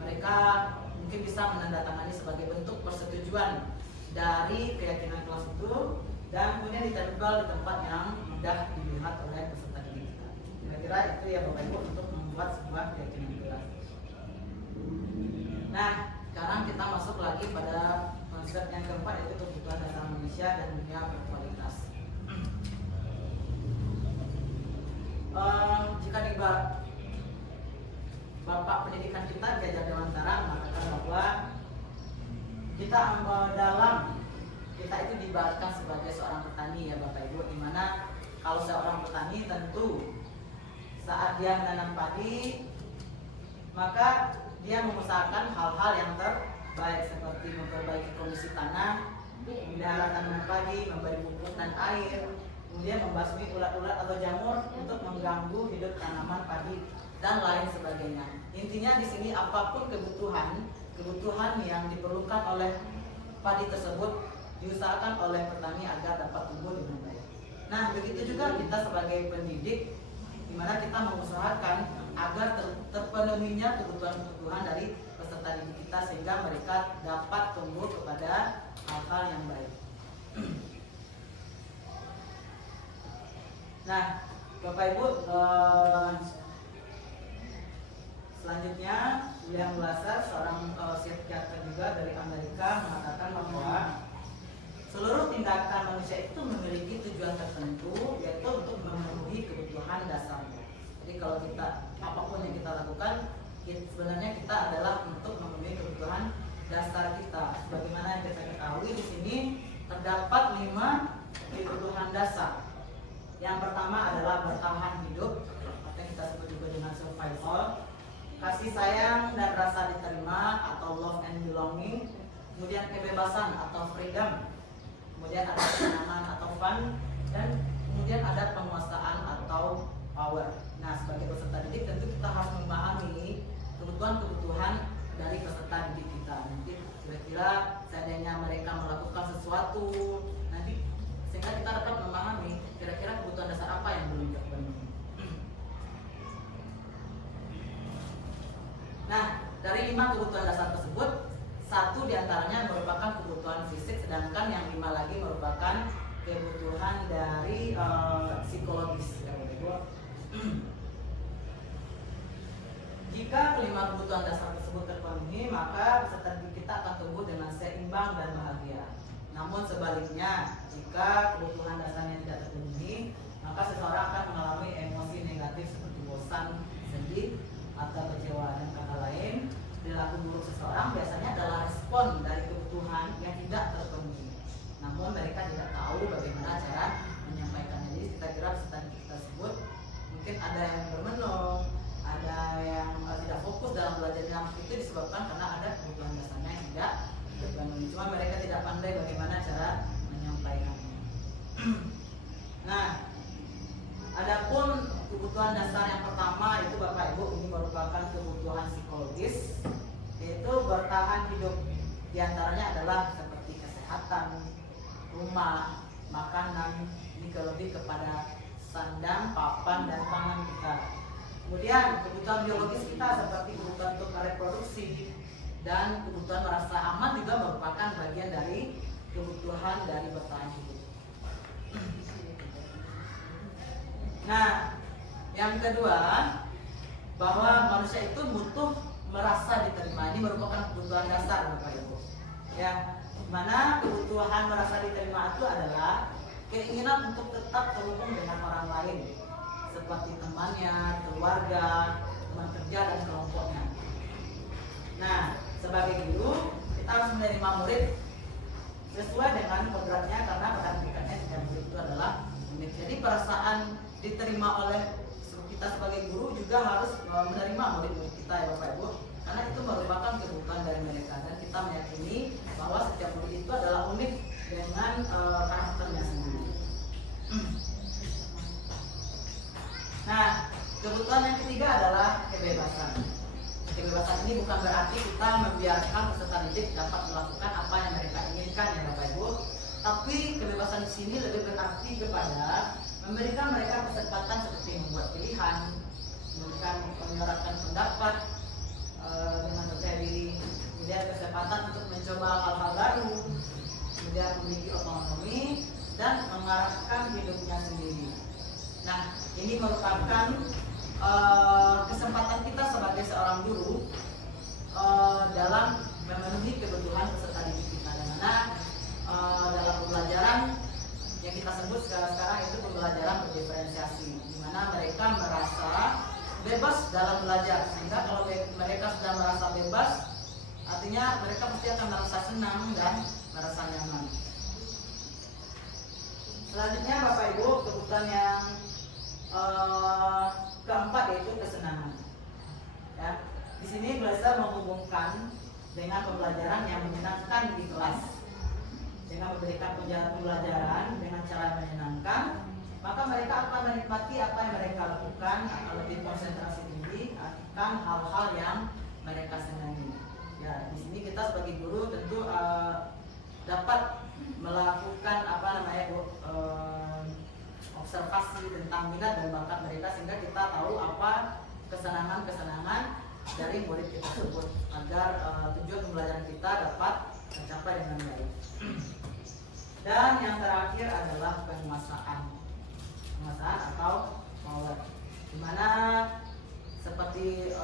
mereka mungkin bisa menandatangani sebagai bentuk persetujuan dari keyakinan kelas itu dan kemudian ditempel di tempat yang mudah dilihat oleh peserta didik kita. Kira-kira itu ya Bapak Ibu untuk membuat sebuah keyakinan kelas. Nah, sekarang kita masuk lagi pada konsep yang keempat, yaitu kebutuhan dasar manusia dan dunia berkualitas. Jika di Bapak pendidikan kita Ki Hajar Dewantara mengatakan bahwa kita itu diibaratkan sebagai seorang petani ya Bapak Ibu, dimana kalau seorang petani tentu saat dia menanam padi maka dia mengusahakan hal-hal yang terbaik seperti memperbaiki kondisi tanah, memelihara tanaman padi, memberi pupuk dan air, kemudian membasmi ulat-ulat atau jamur untuk mengganggu hidup tanaman padi dan lain sebagainya. Intinya di sini apapun kebutuhan yang diperlukan oleh padi tersebut diusahakan oleh petani agar dapat tumbuh dengan baik. Nah, begitu juga kita sebagai pendidik, di mana kita mengusahakan agar terpenuhinya kebutuhan dari peserta didik kita sehingga mereka dapat tumbuh kepada hal-hal yang baik. Nah, Bapak Ibu, selanjutnya William Glasser, seorang psikiater juga dari Amerika, mengatakan bahwa seluruh tindakan manusia itu memiliki tujuan tertentu, yaitu untuk memenuhi kebutuhan dasarnya. Jadi kalau kita apapun yang kita lakukan, sebenarnya kita adalah untuk memenuhi kebutuhan dasar kita. Sebagaimana yang kita ketahui di sini terdapat 5 kebutuhan dasar. pertama adalah bertahan hidup, atau yang kita sebut juga dengan survival, kasih sayang dan rasa diterima atau love and belonging, kemudian kebebasan atau freedom, kemudian ada kesenangan atau fun, dan kemudian ada penguasaan atau power. Nah, sebagai peserta didik tentu kita harus memahami kebutuhan-kebutuhan dari peserta didik kita. Nanti kira-kira seandainya mereka melakukan sesuatu, nanti sehingga kita dapat memahami kira-kira kebutuhan dasar apa yang belum terpenuhi. Nah, dari 5 kebutuhan dasar tersebut, 1 diantaranya merupakan kebutuhan fisik, sedangkan yang 5 lagi merupakan kebutuhan dari psikologis. Jika kelima kebutuhan dasar tersebut terpenuhi, maka peserta didik kita akan tumbuh dengan seimbang dan bahagia. Namun sebaliknya, jika kebutuhan dasarnya tidak terpenuhi, maka seseorang akan mengalami emosi negatif seperti bosan, sedih, atau kecewa. Dan kata lain, perilaku buruk seseorang biasanya adalah respon dari kebutuhan yang tidak terpenuhi. Namun mereka tidak tahu bagaimana cara menyampaikannya. Jadi kita kira peserta didik tersebut mungkin ada yang bermenung, ada yang tidak fokus dalam belajarnya. Itu disebabkan karena ada kebutuhan dasarnya yang tidak terpenuhi. Cuma mereka tidak pandai bagaimana cara menyampaikannya. Nah, adapun kebutuhan dasar yang pertama itu Bapak Ibu, ini merupakan kebutuhan psikologis, yaitu bertahan hidup. Di antaranya adalah seperti kesehatan, rumah, makanan, ini lebih kepada sandang, papan, dan pangan kita. Kemudian kebutuhan biologis kita seperti kebutuhan untuk reproduksi dan kebutuhan merasa aman juga merupakan bagian dari kebutuhan dari bertahan hidup. Nah, yang kedua, bahwa manusia itu butuh merasa diterima. Ini merupakan kebutuhan dasar Bapak Ibu. Ya, mana kebutuhan merasa diterima itu adalah keinginan untuk tetap terhubung dengan orang lain, seperti temannya, keluarga, teman kerja, dan kelompoknya. Nah, sebagai guru, kita harus menerima murid sesuai dengan kodratnya, karena pada hakikatnya setiap murid itu adalah unik. Jadi perasaan diterima oleh kita sebagai guru juga harus menerima murid-murid kita ya Bapak Ibu, karena itu merupakan kebutuhan dari mereka, dan kita meyakini bahwa setiap murid itu adalah unik dengan karakternya sendiri. Nah, kebutuhan yang ketiga adalah kebebasan. Kebebasan ini bukan berarti kita membiarkan peserta didik dapat melakukan apa yang mereka inginkan ya Bapak Ibu, tapi kebebasan di sini lebih berarti kepada memberikan mereka kesempatan seperti membuat pilihan, menyuarakan pendapat dengan percaya diri, kemudian kesempatan untuk mencoba hal-hal baru, kemudian memiliki otonomi dan mengarahkan hidupnya sendiri. Nah, ini merupakan kesempatan kita sebagai seorang guru dalam memenuhi kebutuhan peserta didik kita, dimana dalam pembelajaran yang kita sebut sekarang itu pembelajaran berdiferensiasi, di mana mereka merasa bebas dalam belajar. Sehingga kalau mereka sudah merasa bebas, artinya mereka pasti akan merasa senang dan merasa nyaman. Selanjutnya Bapak Ibu, kebutuhan yang keempat yaitu kesenangan. Ya, di sini belajar menghubungkan dengan pembelajaran yang menyenangkan di kelas. Dengan memberikan pembelajaran dengan cara yang menyenangkan, maka mereka akan menikmati apa yang mereka lakukan, akan lebih konsentrasi tinggi akan hal-hal yang mereka senangi. Ya, di sini kita sebagai guru tentu dapat melakukan observasi tentang minat dan bakat mereka, sehingga kita tahu apa kesenangan-kesenangan dari murid kita tersebut, agar tujuan pembelajaran kita dapat tercapai dengan baik. Dan yang terakhir adalah penguasaan atau power, dimana seperti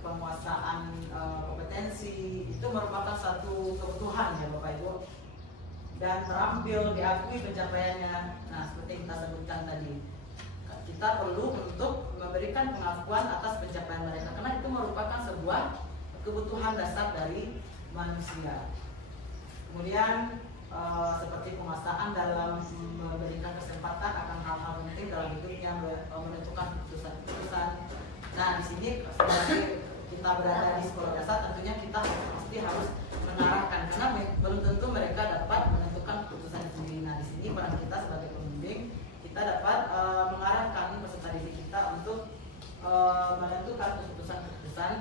penguasaan kompetensi itu merupakan satu kebutuhan ya Bapak Ibu, dan terampil diakui pencapaiannya. Nah, seperti yang kita sebutkan tadi, kita perlu untuk memberikan pengakuan atas pencapaian mereka, karena itu merupakan sebuah kebutuhan dasar dari manusia. Kemudian seperti penguasaan dalam memberikan kesempatan akan hal-hal penting dalam hidupnya, menentukan keputusan-keputusan. Nah, di sini sebagai kita berada di sekolah dasar, tentunya kita pasti harus mengarahkan, karena belum tentu mereka dapat menentukan keputusan sendiri. Nah, di sini peran kita sebagai pembimbing, kita dapat mengarahkan peserta didik kita untuk menentukan keputusan-keputusan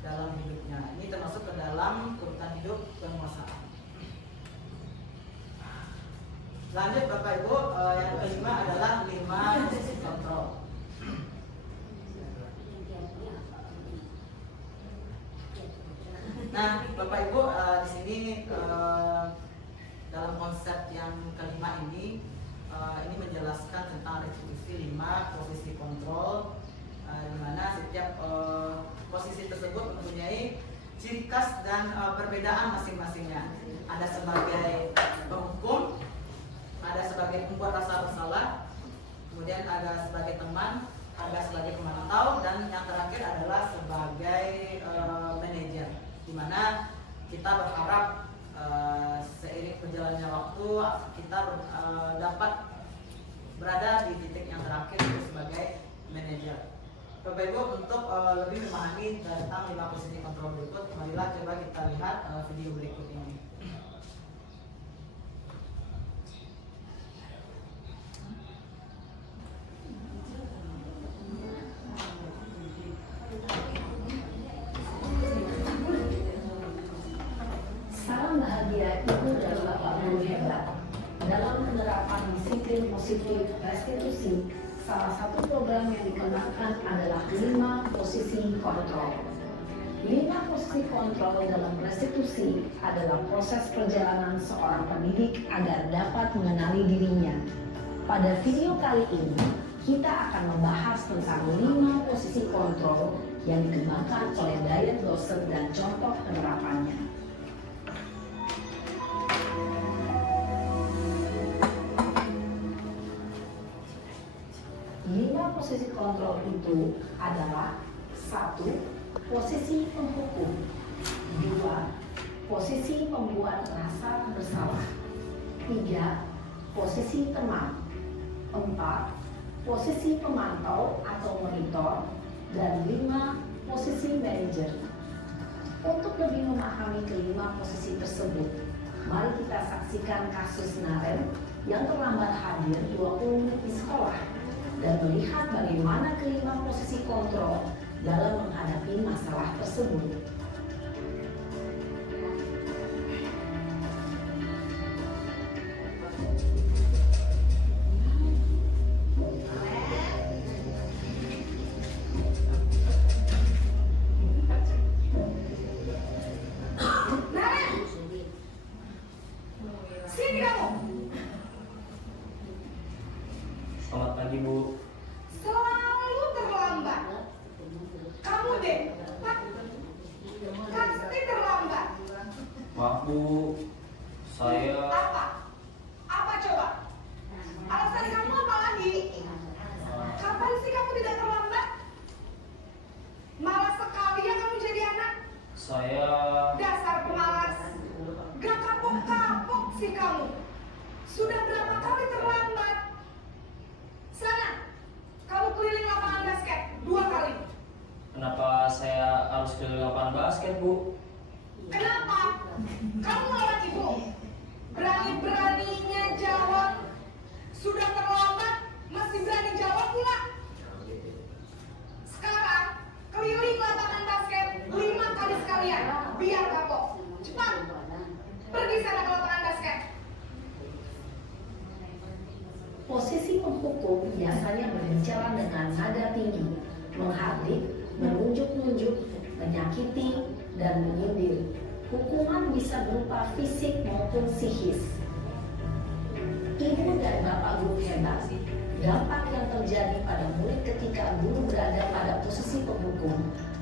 dalam hidupnya. Ini termasuk ke dalam urutan hidup penguasaan. Lanjut Bapak Ibu, yang kelima adalah 5 posisi kontrol. Nah, Bapak Ibu, di sini dalam konsep yang kelima ini menjelaskan tentang restitusi 5 posisi kontrol, di mana setiap posisi tersebut mempunyai ciri khas dan perbedaan masing-masingnya. Ada sebagai penghukum, ada sebagai pembuat rasa bersalah, kemudian ada sebagai teman, ada sebagai pemantau, dan yang terakhir adalah sebagai manajer, di mana kita berharap seiring berjalannya waktu kita dapat berada di titik yang terakhir sebagai manajer. Bapak Ibu, untuk lebih memahami tentang 5 posisi kontrol berikut, marilah coba kita lihat video berikut ini. Salam bahagia Ibu dan Bapak Guru hebat. Dalam penerapan disiplin positif restitusi, salah satu program yang dikembangkan adalah 5 posisi kontrol. 5 posisi kontrol dalam restitusi adalah proses perjalanan seorang pendidik agar dapat mengenali dirinya. Pada video kali ini, kita akan membahas tentang 5 posisi kontrol yang dikembangkan oleh Diane Dawson dan contoh penerapannya. 5 posisi kontrol itu adalah 1. Posisi penghukum, 2. Posisi pembuat rasa bersalah, 3. Posisi teman, 4. Posisi pemantau atau monitor, dan 5. Posisi manajer. Untuk lebih memahami kelima posisi tersebut, mari kita saksikan kasus Naren yang terlambat hadir 20 menit di sekolah dan melihat bagaimana kelima posisi kontrol dalam menghadapi masalah tersebut. Sini kamu. Selamat pagi, Bu. Selalu terlambat. Kamu deh, pasti terlambat. Maaf, Bu. Saya Apa? Apa coba? Alasan kamu apa lagi? Kapan sih kamu tidak terlambat? Malas sekali ya kamu jadi anak. saya Dasar pemalas. Gak kapok-kapok sih kamu. Sudah berapa kali terlambat? Sana, kamu keliling lapangan basket 2 kali. kenapa saya harus ke lapangan basket, Bu? Kenapa? Kamu melawan ibu. Berani-beraninya jawab. Sudah terlambat, masih berani jawab pula. Sekarang, keliling lapangan basket 5 kali sekalian. Biar kapok. Cepat. Pergi sana ke lapangan basket. Posisi penghukum biasanya berbicara dengan nada tinggi, menghardik, menunjuk-nunjuk, menyakiti, dan menyindir. Hukuman bisa berupa fisik maupun psikis. Ibu dan Bapak Guru hebat, dampak yang terjadi pada murid ketika guru berada pada posisi penghukum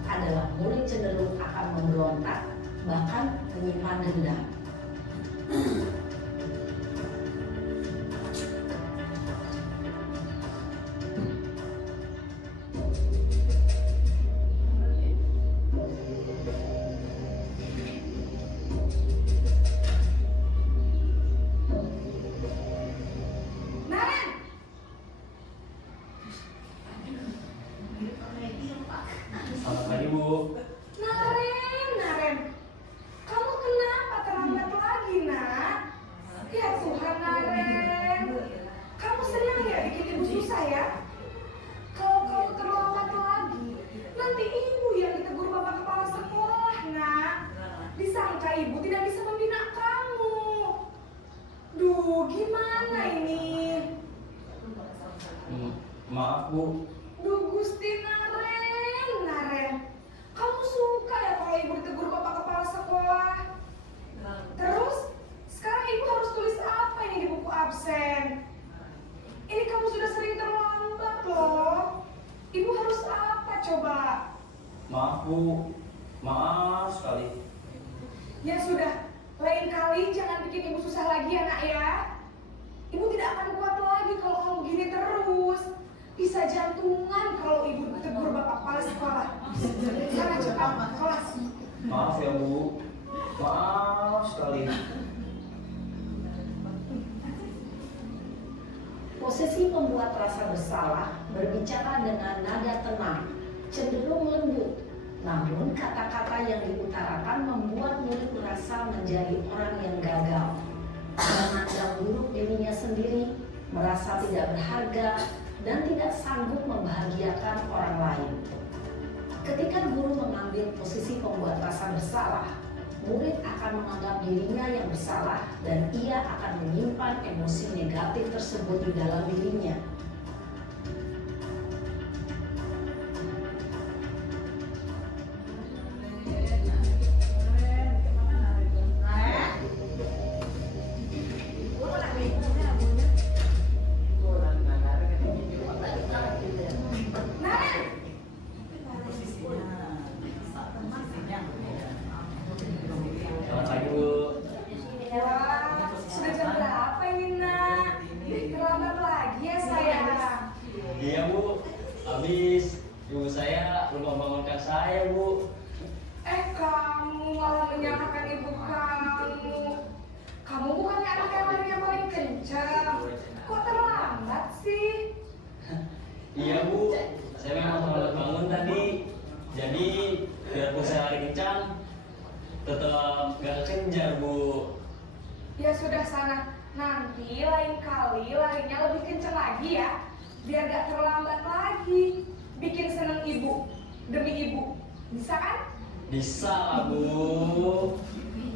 adalah murid cenderung akan memberontak, bahkan menyimpan dendam. Maaf Bu. Duh Gusti Naren. Kamu suka ya kalau ibu ditegur bapak kepala sekolah? Terus, sekarang ibu harus tulis apa ini di buku absen? Ini kamu sudah sering terlambat loh. Ibu harus apa coba? Maaf Bu. Maaf sekali. Ya sudah, lain kali jangan bikin ibu susah lagi ya nak ya. Ibu tidak akan kuat lagi kalau kamu begini terus. Bisa jantungan kalau ibu tegur bapak kepala sekolah. Sana cepat kelas. Maaf ya Bu. Maaf sekali. Posisi pembuat rasa bersalah berbicara dengan nada tenang, cenderung lembut. Namun kata-kata yang diutarakan membuat murid merasa menjadi orang yang gagal, memandang buruk dirinya sendiri, merasa tidak berharga, dan tidak sanggup membahagiakan orang lain. Ketika guru mengambil posisi pembuat rasa bersalah, murid akan menganggap dirinya yang bersalah dan ia akan menyimpan emosi negatif tersebut di dalam dirinya. Naren, Posisinya beda. Selamat pagi Bu. wah, sudah jam berapa ini nak? Terlambat lagi ya sayang. Iya Bu. Habis ibu saya lupa bangunkan saya Bu. Kamu malah menyalahkan ibu kamu. Kamu bukannya anak yang larinya paling kencang. Kok terlambat sih? Iya Bu. Saya memang terlambat bangun tadi. Jadi biarpun saya lari kencang, tetap gak kekejar Bu. Ya sudah sana. Nanti lain kali larinya lebih kencang lagi ya. Biar gak terlambat lagi. Bikin seneng ibu. Demi ibu. Bisa kan? Bisa lah Bu.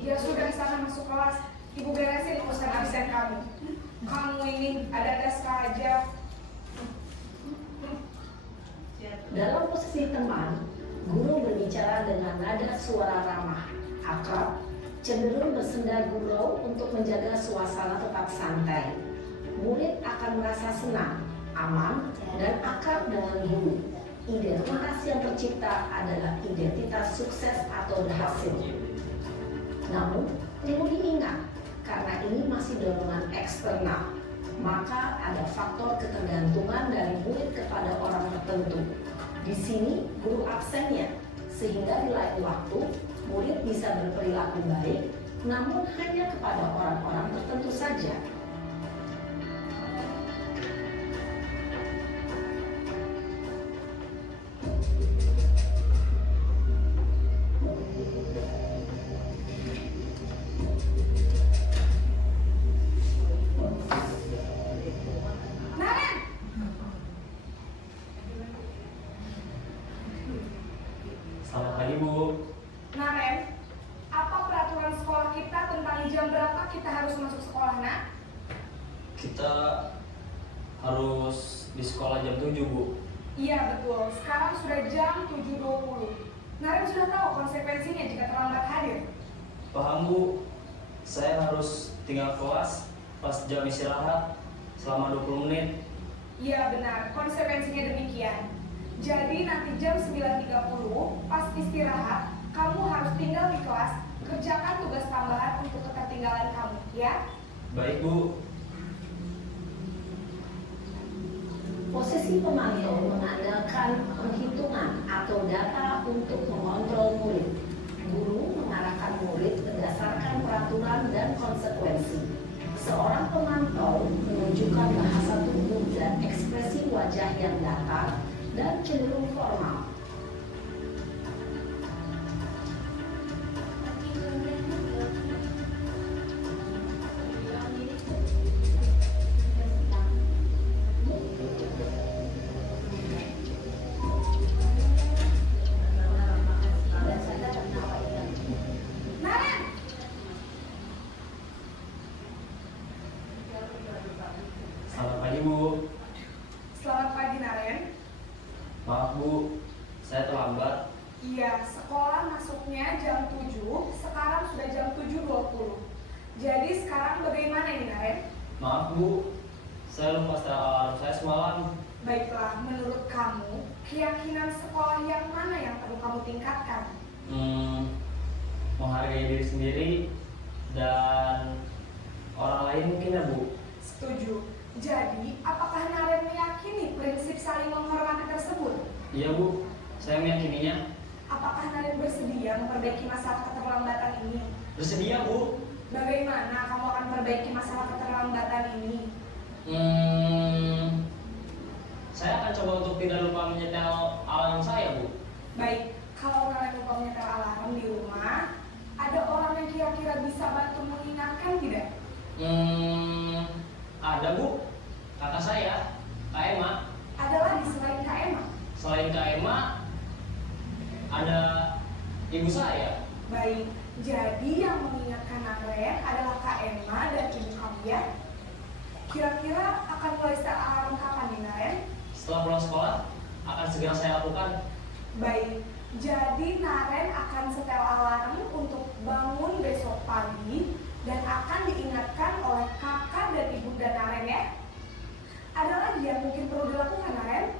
Ya sudah sana masuk kelas. Ibu beresin urusan absen kamu. Kamu ini ada-ada saja. Dalam posisi teman, guru berbicara dengan nada suara ramah, akrab, cenderung bersenda gurau untuk menjaga suasana tetap santai. Murid akan merasa senang, aman, dan akrab dengan guru. Identitas yang tercipta adalah identitas sukses atau berhasil. Namun, perlu diingat, karena ini masih dorongan eksternal, maka ada faktor ketergantungan dari murid kepada orang tertentu. Di sini guru absennya, sehingga di lain waktu murid bisa berperilaku baik, namun hanya kepada orang-orang tertentu saja. Naren! Selamat pagi Bu. Naren, apa peraturan sekolah kita tentang jam berapa kita harus masuk sekolah, nak? Kita harus di sekolah jam 7 Bu. Iya betul, sekarang sudah jam 7.20. Naren sudah tahu konsekuensinya jika terlambat hadir. Paham Bu. Saya harus tinggal kelas pas jam istirahat selama 20 menit. Iya benar, konsekuensinya demikian. Jadi nanti jam 9.30 pas istirahat, kamu harus tinggal di kelas, kerjakan tugas tambahan untuk ketertinggalan kamu, ya? Baik Bu. Posisi pemantau mengandalkan perhitungan atau data untuk mengontrol murid. Guru mengarahkan murid berdasarkan peraturan dan konsekuensi. Seorang pemantau menunjukkan bahasa tubuh dan ekspresi wajah yang datar dan cenderung formal. Naren! Selamat pagi Bu. Selamat pagi, Naren. Maaf Bu, saya terlambat. Iya, sekolah masuknya jam 7, sekarang sudah jam 7.20. Jadi sekarang bagaimana ini, Naren? Maaf Bu, saya lupa setel alarm saya semalam. Baiklah, menurut kamu, keyakinan sekolah yang mana yang perlu kamu tingkatkan? Menghargai diri sendiri dan orang lain mungkin ya Bu. Setuju. Jadi, apakah Naren meyakini prinsip saling menghormati tersebut? Iya Bu, saya meyakininya. Apakah Naren bersedia memperbaiki masalah keterlambatan ini? Bersedia Bu. Bagaimana kamu akan perbaiki masalah keterlambatan ini? Saya akan coba untuk tidak lupa menyetel alarm saya Bu. Baik, kalau Naren lupa menyetel alarm di rumah, ada orang yang kira-kira bisa bantu mengingatkan tidak? Ada Bu, kakak saya, Kak Emma. Ada lagi selain Kak Emma? Selain Kak Emma, ada ibu saya. Baik, jadi yang mengingatkan Naren adalah Kak Emma dan ibu kamu ya? Kira-kira akan mulai setel alarm kapan nih, Naren? Setelah pulang sekolah, akan segera saya lakukan. Baik, jadi Naren akan setel alarm untuk bangun besok pagi dan akan diingatkan oleh kakak dan ibu dan Naren ya. Ada lagi yang mungkin perlu dilakukan, Naren,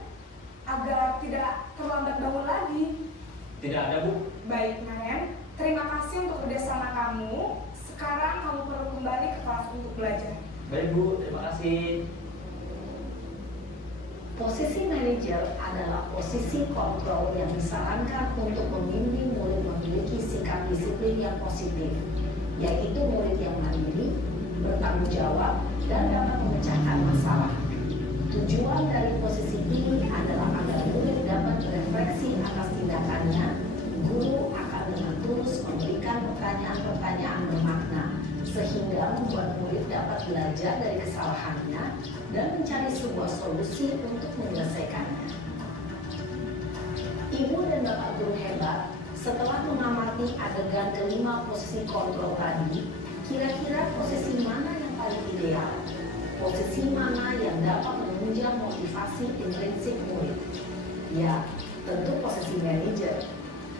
agar tidak terlambat bangun lagi? Tidak ada Bu. Baik, Naren, terima kasih untuk kerjasama kamu. Sekarang kamu perlu kembali ke kelas untuk belajar. Baik Bu, terima kasih. Posisi manajer adalah posisi kontrol yang disarankan untuk membimbing murid memiliki sikap disiplin yang positif, yaitu murid yang mandiri, bertanggung jawab, dan dapat memecahkan masalah. Tujuan dari posisi ini adalah agar murid dapat berefleksi atas tindakannya. Guru akan dengan tulus memberikan pertanyaan-pertanyaan bermakna, sehingga membuat murid dapat belajar dari kesalahannya dan mencari sebuah solusi untuk menyelesaikannya. Ibu dan bapak guru hebat, setelah mengamati adegan kelima posisi kontrol tadi, kira-kira posisi mana yang paling ideal? Posisi mana yang dapat menunjang motivasi intrinsik murid? Ya, tentu posisi manajer.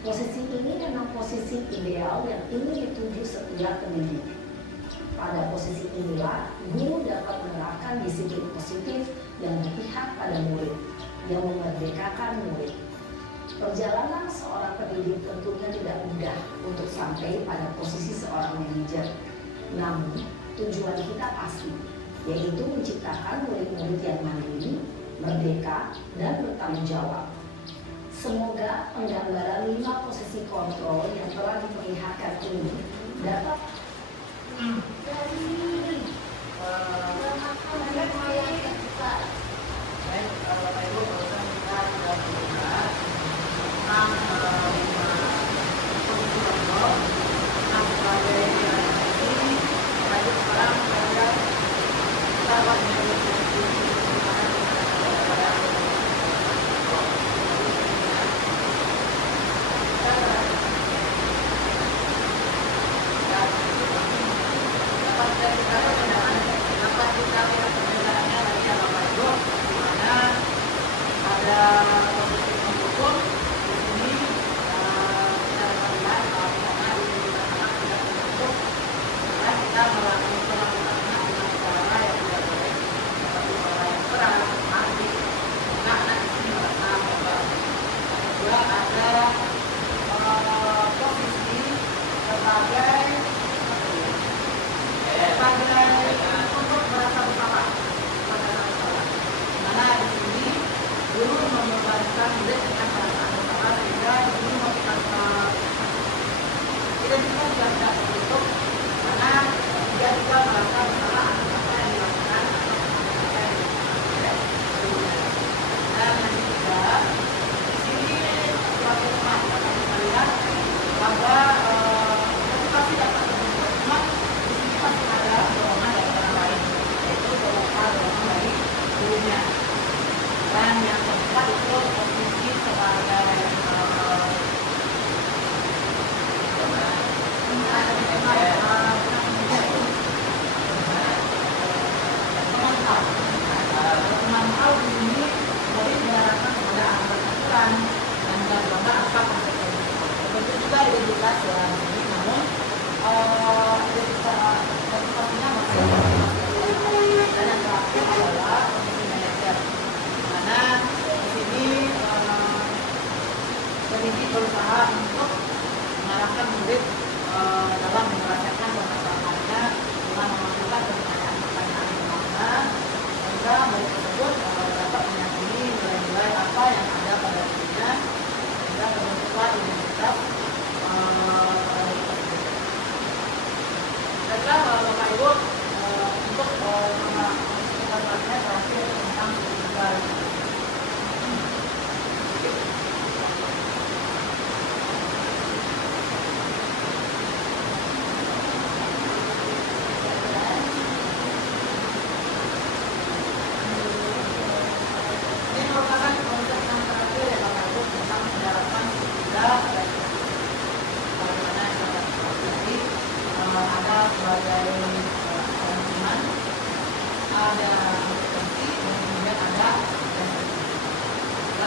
Posisi ini memang posisi ideal yang ingin dituju setiap pendidik. Pada posisi inilah, guru dapat menerapkan disiplin positif yang berpihak pada murid, yang memerdekakan murid. Perjalanan seorang pendidik tentunya tidak mudah untuk sampai pada posisi seorang manajer. Namun, tujuan kita pasti, yaitu menciptakan murid-murid yang mandiri, merdeka, dan bertanggung jawab. Semoga penggambaran 5 posisi kontrol yang telah diperlihatkan ini dapat Baik, Bapak Ibu, barusan kita sudah membahas tentang 5 posisi kontrol, tentang sebagai posisi. Lanjut sekarang pada kita akan menjadi posisi dapat kita lihat perbedaannya dari yang Bapak Ibu, di mana ada posisi pendukung di sini kita dapat lihat bahwa misalnya di tengah tidak pendukung, maka kita melakukan dengan cara yang tidak baik, seperti cara yang keras, mati, karena di sini merasa bebas. Kedua ada posisi sebagai untuk merasa bersalah, karena di sini guru membebankan murid dengan perasaan bersalah sehingga guru motivasi tidak bisa tidak tertutup karena dia juga merasa bersalah atas apa yang dilakukan apa yang dilakukan. Dan yang ketiga, di sini sebagai teman dapat kita lihat bahwa motivasi dapat terbentuk, cuma di sini pasti ada dorongan dari orang lain, yaitu dorongan dari gurunya. Dan yang keempat itu posisi sebagai pemantau. Pemantau di sini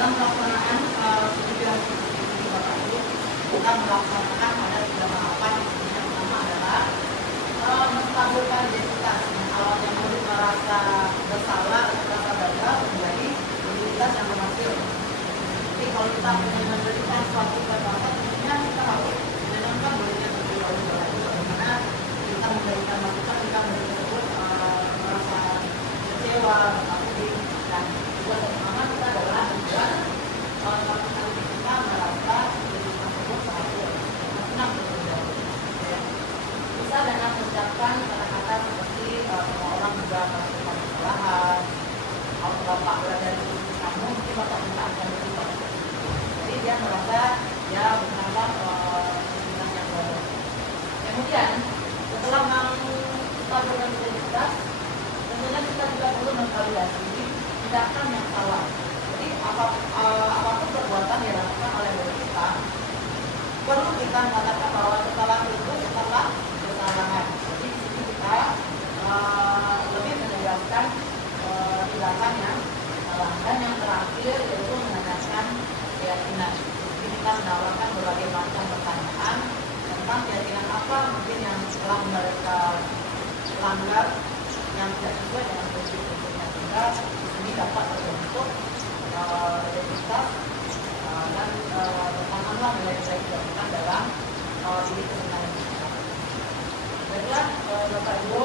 dalam pelaksanaan kebijakan ini Bapak Ibu, kita melaksanakan ada 3 tahapan. Yang pertama adalah menstabilkan identitas. Yang awalnya murid merasa bersalah, merasa gagal menjadi identitas yang berhasil. Jadi kalau kita ingin memberikan suatu kebanggaan, tentunya kita harus menenangkan muridnya terlebih dahulu. Bagaimana kita memberikan masukan jika murid tersebut merasa kecewa, takut, dan tugas utama kita adalah tujuan suatu kali kita merasa diri tersebut berhasil, senang bekerja. Bisa dengan mengucapkan kata-kata seperti semua orang juga melakukan kesalahan, kalau bapak belajar dari kamu mungkin bapak minta akan berubah. Jadi dia merasa ya bukanlah identitas yang baru. Kemudian setelah menstabilkan identitas, tentunya kita juga perlu mengvalidasi tindakan yang salah. Jadi apapun perbuatan yang dilakukan oleh murid kita, perlu kita mengatakan bahwa kesalahan itu bukanlah kesalahan. Jadi di sini kita lebih menegaskan tindakan yang salah. Dan yang terakhir yaitu menanyakan keyakinan. Jadi kita menawarkan berbagai macam pertanyaan tentang keyakinan apa mungkin yang telah mereka langgar yang tidak sesuai dengan prinsip-prinsipnya, sehingga ini dapat terbentuk identitas dan bertanamlah nilai-nilai keyakinan dalam diri kesenian kita. Baiklah Bapak Ibu,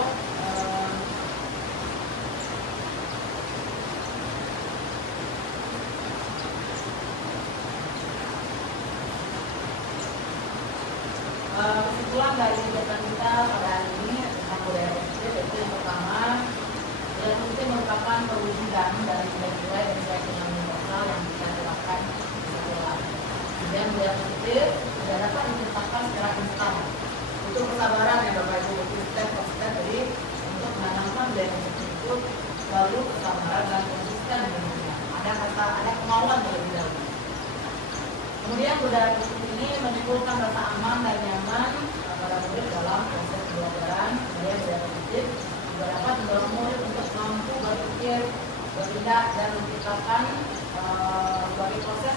kesimpulan dari kegiatan kita pada hari ini tentang budaya positif yaitu yang pertama, budaya positif merupakan perwujudan dari nilai-nilai dan keyakinan universal yang bisa diterapkan di sekolah. Kemudian budaya positif tidak dapat diciptakan secara instan. Butuh kesabaran ya Bapak Ibu, butuh step per step. Jadi untuk menanamkan budaya positif itu selalu kesabaran dan konsisten dengan ada kemauan terlebih dahulu. Kemudian budaya positif ini menimbulkan rasa aman dan nyaman pada murid dalam proses pembelajaran. Kemudian budaya positif juga dapat mendorong murid untuk mampu berpikir, bertindak dan menciptakan sebagai proses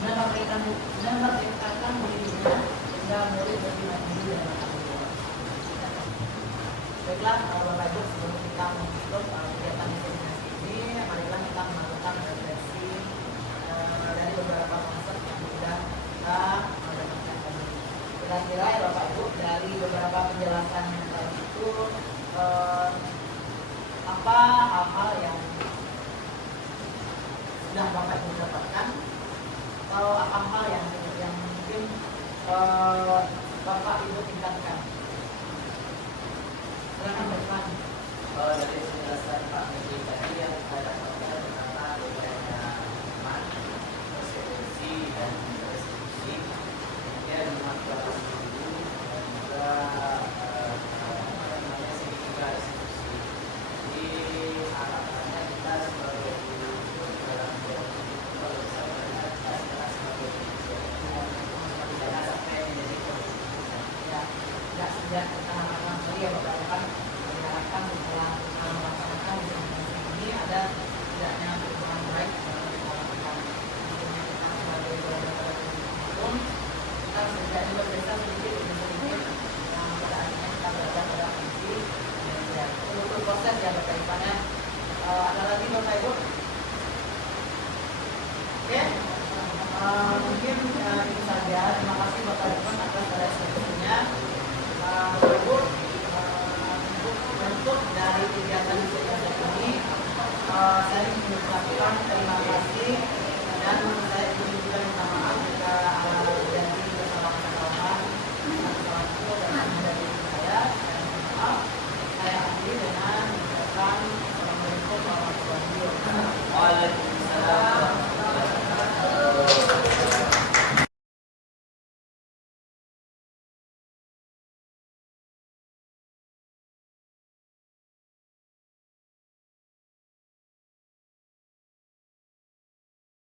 memerdekakan dirinya sehingga murid lebih mandiri dalam kehidupan. Baiklah Bapak Ibu, sebelum kita menutup kegiatan inseminasi ini, marilah kita melakukan refleksi dari beberapa konsep yang sudah kita dapatkan tadi. Kira-kira ya Bapak Ibu, dari beberapa penjelasan yang tadi itu apa hal-hal yang sudah Bapak Ibu dapatkan, atau apa hal yang mungkin Bapak Ibu tingkatkan? Silakan Bapak. Dari penjelasan Pak Menteri tadi yang saya dapatkan tentang budaya aman, persekusi dan restitusi, kemudian manfaat guru dan juga signifikan restitusi. Jadi harapannya kita sebagai guru dalam kalau bisa melihat kita sebagai guru jangan sampai menjadi konflik. Ya, tidak sejak kita harapkan tadi ya Bapak kan diharapkan setelah melaksanakan inseminasi ini ada tidaknya perubahan baik dalam kita lakukan. Tentunya kita sebagai pelajar pun kita setidaknya berbeda sedikit demi sedikit yang pada akhirnya kita belajar pada fungsi ya untuk proses ya Bapak Ibu. Ada lagi Bapak Ibu? Oke.